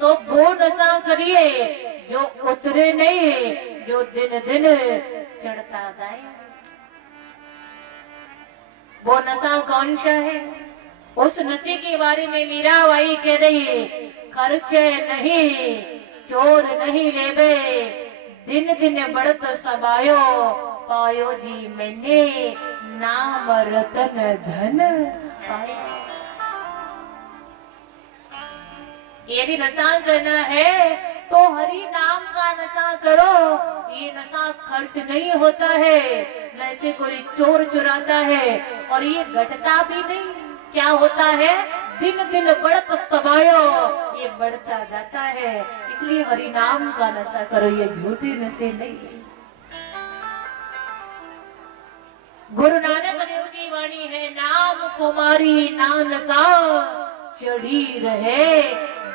तो वो नशा करिए जो उतरे नहीं, जो दिन दिन चढ़ता जाए। वो नशा कौन सा है? उस नशे के बारे में मीराबाई कह रही है, खर्चे नहीं चोर नहीं लेबे, दिन दिन बढ़त सबायो, पायो जी मैंने नाम रतन धन पायो। यदि नशा करना है तो हरि नाम का नशा करो। ये नशा खर्च नहीं होता है, न इसे कोई चोर चुराता है, और ये घटता भी नहीं। क्या होता है? दिन दिन बढ़त समायो, ये बढ़ता जाता है। इसलिए हरि नाम का नशा करो, ये झूठे नशे नहीं। गुरु नानक देव की वाणी है, नाम कुमारी नानका चढ़ी रहे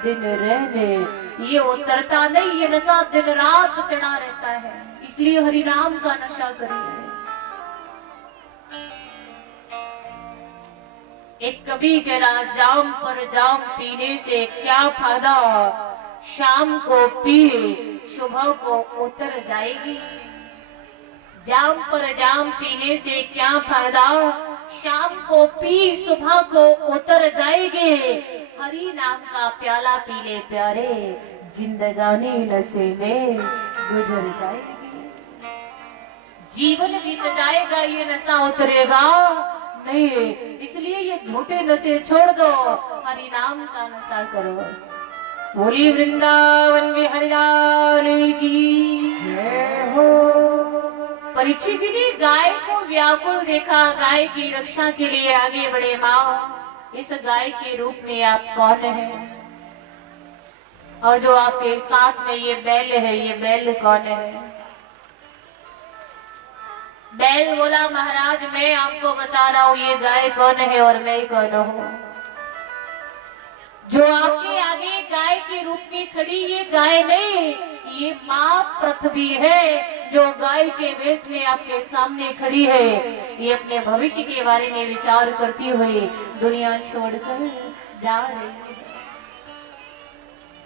दिन रहने। ये उतरता नहीं, ये नशा दिन रात चढ़ा रहता है। इसलिए हरि नाम का नशा करिए। एक कवि कह रहा, जाम पर जाम पीने से क्या फायदा, शाम को पिए सुबह को उतर जाएगी। जाम पर जाम पीने से क्या फायदा, शाम को पी सुबह को उतर जाएगी। हरि नाम का प्याला पी ले प्यारे, जिंदगानी नशे में गुजर जाएगी। जीवन बीत जाएगा, ये नशा उतरेगा नहीं। इसलिए ये झूठे नशे छोड़ दो, हरि नाम का नशा करो। बोली वृंदावन बिहारी लाल की जय हो। परीक्षित जी ने गाय को व्याकुल देखा, गाय की रक्षा के लिए आगे बढ़े। माँ, इस गाय के रूप में आप कौन हैं? और जो आपके साथ में ये बैल है, ये बैल कौन है? बैल बोला, महाराज मैं आपको बता रहा हूँ ये गाय कौन है और मैं कौन हूँ। जो आपके आगे गाय के रूप में खड़ी, ये गाय नहीं, ये माँ पृथ्वी है जो गाय के वेश में आपके सामने खड़ी है। ये अपने भविष्य के बारे में विचार करती हुई दुनिया छोड़कर जा रही है।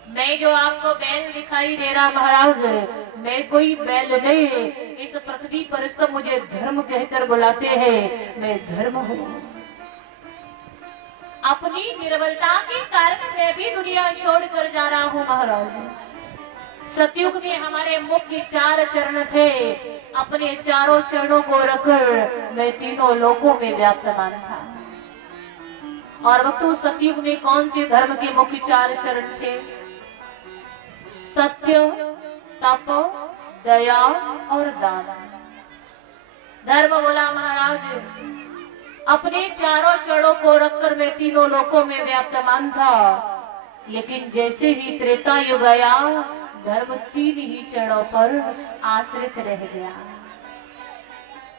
मैं जो आपको बैल दिखाई दे रहा महाराज, मैं कोई बैल नहीं। इस पृथ्वी पर सब मुझे धर्म कहकर बुलाते हैं, मैं धर्म हूँ। अपनी निर्बलता के कारण मैं भी दुनिया छोड़कर जा रहा हूँ महाराज। सतयुग में हमारे मुख्य 4 चरण थे। अपने चारों चरणों को रखकर मैं तीनों लोकों में व्याप्तमान था। और वक्त सतयुग में कौन से धर्म के मुख्य 4 चरण थे? सत्य, तप, दया और दान। धर्म बोला महाराज, अपने चारों चरणों को रखकर मैं तीनों लोकों में व्याप्तमान था, लेकिन जैसे ही त्रेता युग आया, धर्म 3 ही चरणों पर आश्रित रह गया।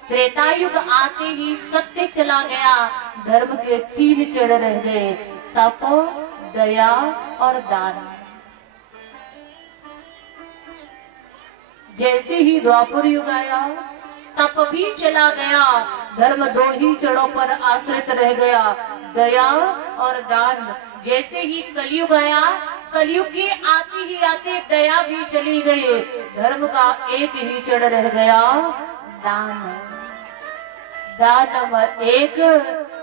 त्रेता युग आते ही सत्य चला गया, धर्म के 3 चरण रह गए, तप, दया और दान। जैसे ही द्वापर युग आया, तप भी चला गया, धर्म 2 ही चरणों पर आश्रित रह गया, दया और दान। जैसे ही कलयुग आया, कलयुग के आते ही आते दया भी चली गई, धर्म का 1 ही चरण रह गया, दान। दान नंबर 1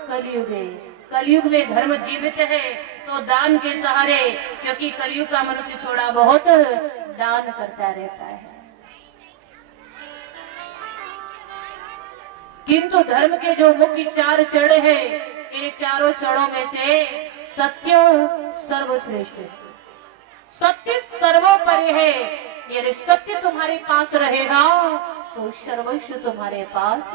कलयुग है। कलयुग में धर्म जीवित है तो दान के सहारे, क्योंकि कलयुग का मनुष्य थोड़ा बहुत दान करता रहता है। किंतु धर्म के जो मुख्य 4 चरण है, इन चारों चरणों में से सत्य सर्वश्रेष्ठ है। सत्य सर्वोपरि है। यदि सत्य तुम्हारे पास रहेगा तो सर्वस्व तुम्हारे पास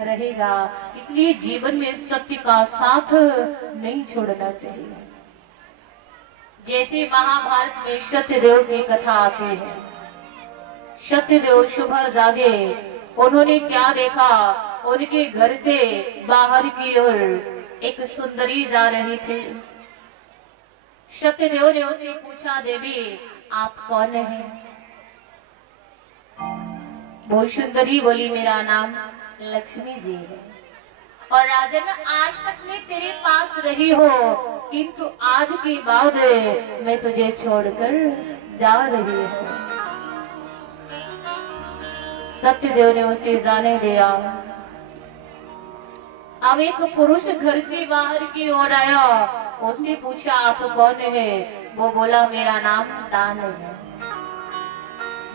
रहेगा। इसलिए जीवन में सत्य का साथ नहीं छोड़ना चाहिए। जैसे महाभारत में सत्यदेव की कथा आती है। सत्यदेव सुबह जागे, उन्होंने क्या देखा? उनके घर से बाहर की ओर एक सुंदरी जा रही थी। सत्यदेव ने उससे पूछा, देवी आप कौन हैं? वो सुंदरी बोली, मेरा नाम लक्ष्मी जी है। और राजन, आज तक मैं तेरे पास रही हो, किंतु आज के बाद मैं तुझे छोड़कर जा रही हूँ। सत्यदेव ने उसे जाने दिया। अब एक पुरुष घर से बाहर की ओर आया, उससे पूछा, आप कौन है? वो बोला, मेरा नाम दान है।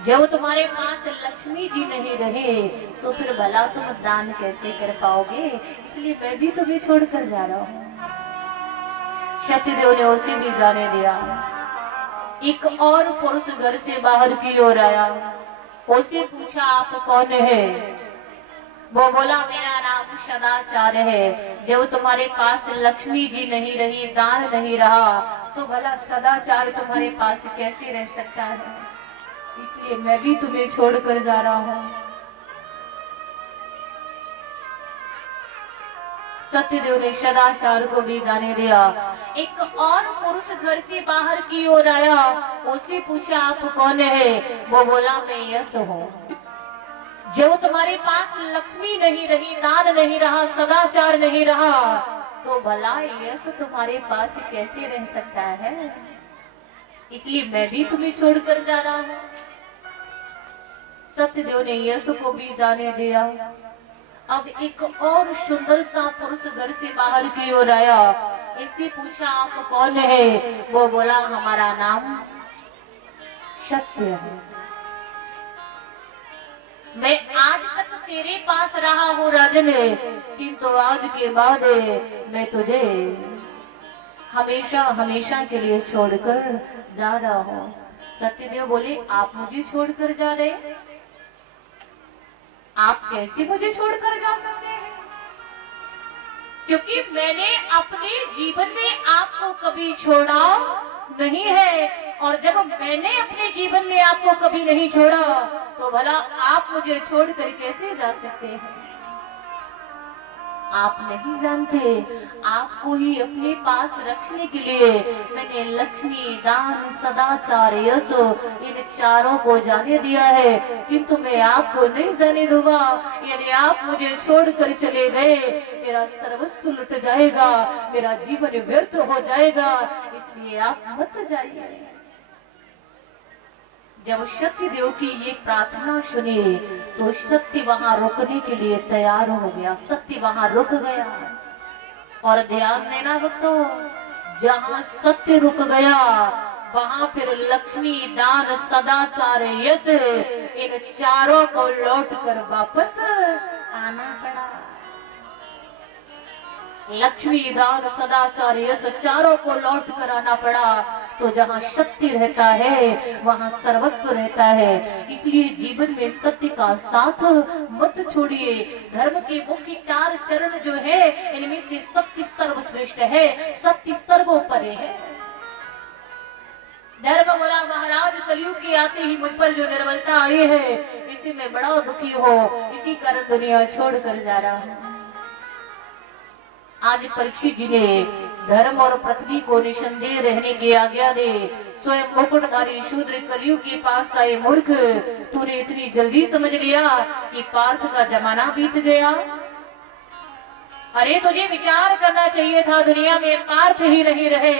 जब तुम्हारे पास लक्ष्मी जी नहीं रहे तो फिर भला तुम दान कैसे कर पाओगे? इसलिए मैं भी तुम्हें छोड़कर जा रहा हूँ। सत्यदेव ने उसे भी जाने दिया। एक और पुरुष घर से बाहर की ओर आया, उसे पूछा, आप कौन है? वो बोला, मेरा नाम सदाचार है। जब तुम्हारे पास लक्ष्मी जी नहीं रही, दान नहीं रहा, तो भला सदाचार तुम्हारे पास कैसे रह सकता है? इसलिए मैं भी तुम्हें छोड़कर जा रहा हूँ। सत्यदेव ने सदाचार को भी जाने दिया। एक और पुरुष घर से बाहर की ओर आया, उससे पूछा, आप कौन है? वो बोला, मैं यश हूँ। जब तुम्हारे पास लक्ष्मी नहीं रही, दान नहीं रहा, सदाचार नहीं रहा, तो भला यश तुम्हारे पास कैसे रह सकता है? इसलिए मैं भी तुम्हें छोड़कर जा रहा हूँ। सत्यदेव ने यश को भी जाने दिया। अब एक और सुंदर सा पुरुष घर से बाहर की ओर आया, इससे पूछा, आप कौन है? वो बोला, हमारा नाम सत्य है। मैं आज तक तेरे पास रहा हूँ राजन, किंतु आज के बाद मैं तुझे हमेशा हमेशा के लिए छोड़कर जा रहा हूँ। सत्यदेव बोले, आप मुझे छोड़कर जा रहे? आप कैसे मुझे छोड़कर जा सकते हैं? क्योंकि मैंने अपने जीवन में आपको कभी छोड़ा नहीं है, और जब मैंने अपने जीवन में आपको कभी नहीं छोड़ा, तो भला आप मुझे छोड़कर कैसे जा सकते हैं? आप नहीं जानते, आपको ही अपने पास रखने के लिए मैंने लक्ष्मी, दान, सदाचार, यश इन चारों को जाने दिया है, किंतु मैं आपको नहीं जाने दूंगा। यदि आप मुझे छोड़कर चले गए, मेरा सर्वस्व लुट जाएगा, मेरा जीवन व्यर्थ हो जाएगा, इसलिए आप मत जाइए। जब सत्यदेव की ये प्रार्थना सुनी तो सत्य वहां रुकने के लिए तैयार हो गया। सत्य वहां रुक गया। और ध्यान देना भक्तों, जहां सत्य रुक गया वहां फिर लक्ष्मी दान सदाचार यश इन चारों को लौट कर वापस आना पड़ा। लक्ष्मी दान सदाचार यश चारों को लौट कर आना पड़ा। तो जहाँ सत्य रहता है वहाँ सर्वस्व रहता है। इसलिए जीवन में सत्य का साथ मत छोड़िए। धर्म के मुख्य 4 चरण जो है इनमें से सत्य सर्वश्रेष्ठ है, सत्य सर्वोपरि है। धर्म बोला महाराज कलयुग के आते ही मुझ पर जो निर्बलता आई है इसी में बड़ा दुखी हो, इसी कारण दुनिया छोड़कर जा रहा हूँ। आज परीक्षित जी ने धर्म और पृथ्वी को निसंदेह रहने की आज्ञा दे। स्वयं मुकुटधारी शूद्र कलयुग के पास आए मूर्ख, तूने इतनी जल्दी समझ लिया कि पार्थ का जमाना बीत गया। अरे तुझे विचार करना चाहिए था, दुनिया में पार्थ ही नहीं रहे।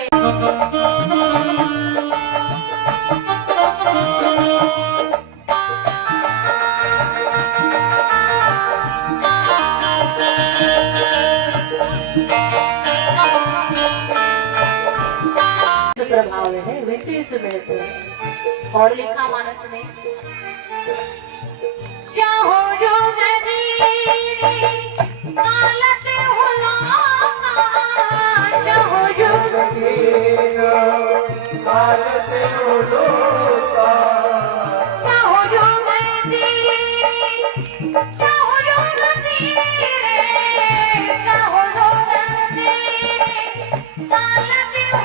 प्रभाव है विशेष महत्व है। और लिखा मानस में चाहो जो कालते हो चाहो जो कालते हो चाहो जो चाहो जो चाहो जो कालते हो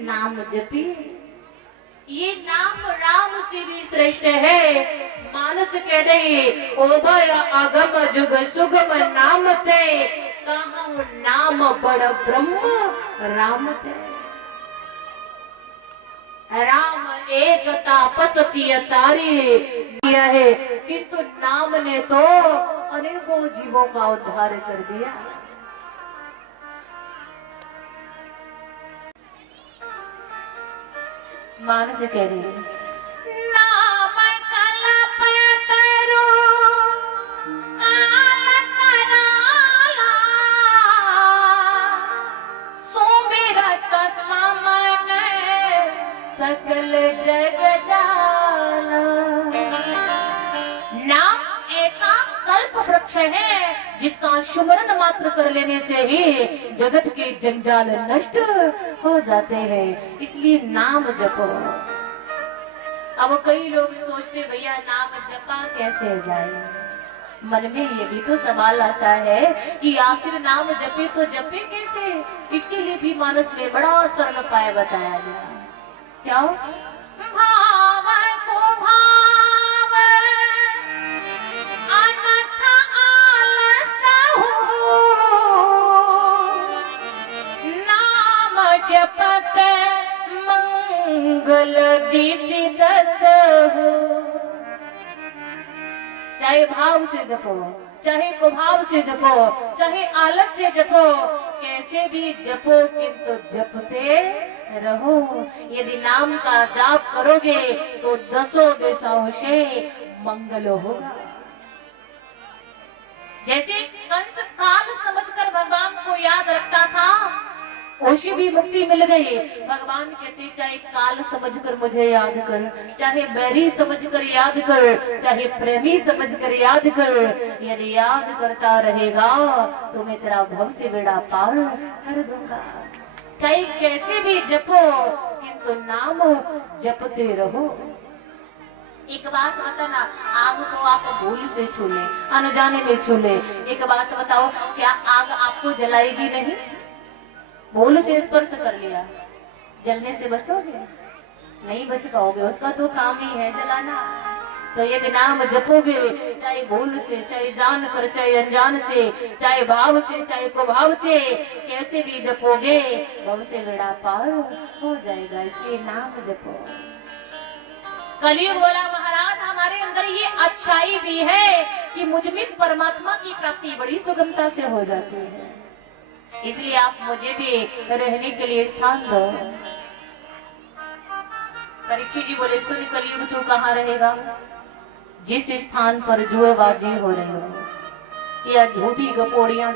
नाम जपी। ये नाम राम से भी श्रेष्ठ है। मानस कह दे ओ भय आगम जुग सुगम नाम ते कहाँ नाम बड़ ब्रह्म राम ते। राम एक तापसती तारी किया है किंतु नाम ने तो अनेकों जीवों का उद्धार कर दिया। मानस कह रही है नाम कलप करो काल कराला सुमिरत समन सकल जग जाला। नाम ऐसा कल्प वृक्ष है जिसका सुमरन मात्र कर लेने से ही जगत के जंजाल नष्ट हो जाते हैं। इसलिए नाम जपो। अब कई लोग सोचते भैया नाम जपा कैसे जाए। मन में ये भी तो सवाल आता है कि आखिर नाम जपे तो जपे कैसे। इसके लिए भी मानस में बड़ा सरल उपाय बताया गया। क्या भाव को भाव अनथ आलस नाम जपत मंगल दिशि दस हो। चाहे भाव से जपो, चाहे कुभाव से जपो, चाहे आलस से जपो, कैसे भी जपो किंतु जपते रहो। यदि नाम का जाप करोगे तो 10 दिशाओं से मंगल होगा। जैसे कंस काल समझकर भगवान को याद रखता था उसे भी मुक्ति मिल गई। भगवान कहते चाहे काल समझकर मुझे याद कर, चाहे बैरी समझकर याद कर, चाहे प्रेमी समझकर याद कर, यदि याद करता रहेगा तो मैं तेरा भव से बेड़ा पार कर दूंगा। चाहे कैसे भी जपो किंतु नाम जपते रहो। एक बात बताना, आग तो आप भूल से छू ले, अनजाने में छू ले। एक बात बताओ, क्या आग आपको जलाएगी नहीं? भूल से स्पर्श कर लिया, जलने से बचोगे? नहीं बच पाओगे, उसका तो काम ही है जलाना। तो यदि नाम जपोगे, चाहे भूल से, चाहे जान कर, चाहे अनजान से, चाहे भाव से, चाहे कुभाव से, कैसे भी जपोगे भव से बेड़ा पार हो जाएगा। इसलिए नाम जपो। कलयुग बोला महाराज हमारे अंदर ये अच्छाई भी है कि मुझ में परमात्मा की प्राप्ति बड़ी सुगमता से हो जाती है। इसलिए आप मुझे भी रहने के लिए स्थान दो। परीक्षित जी बोले, सुन कलयुग तू कहाँ रहेगा? जिस स्थान पर जुएबाजी हो रही हो या झूठी गपोड़ियां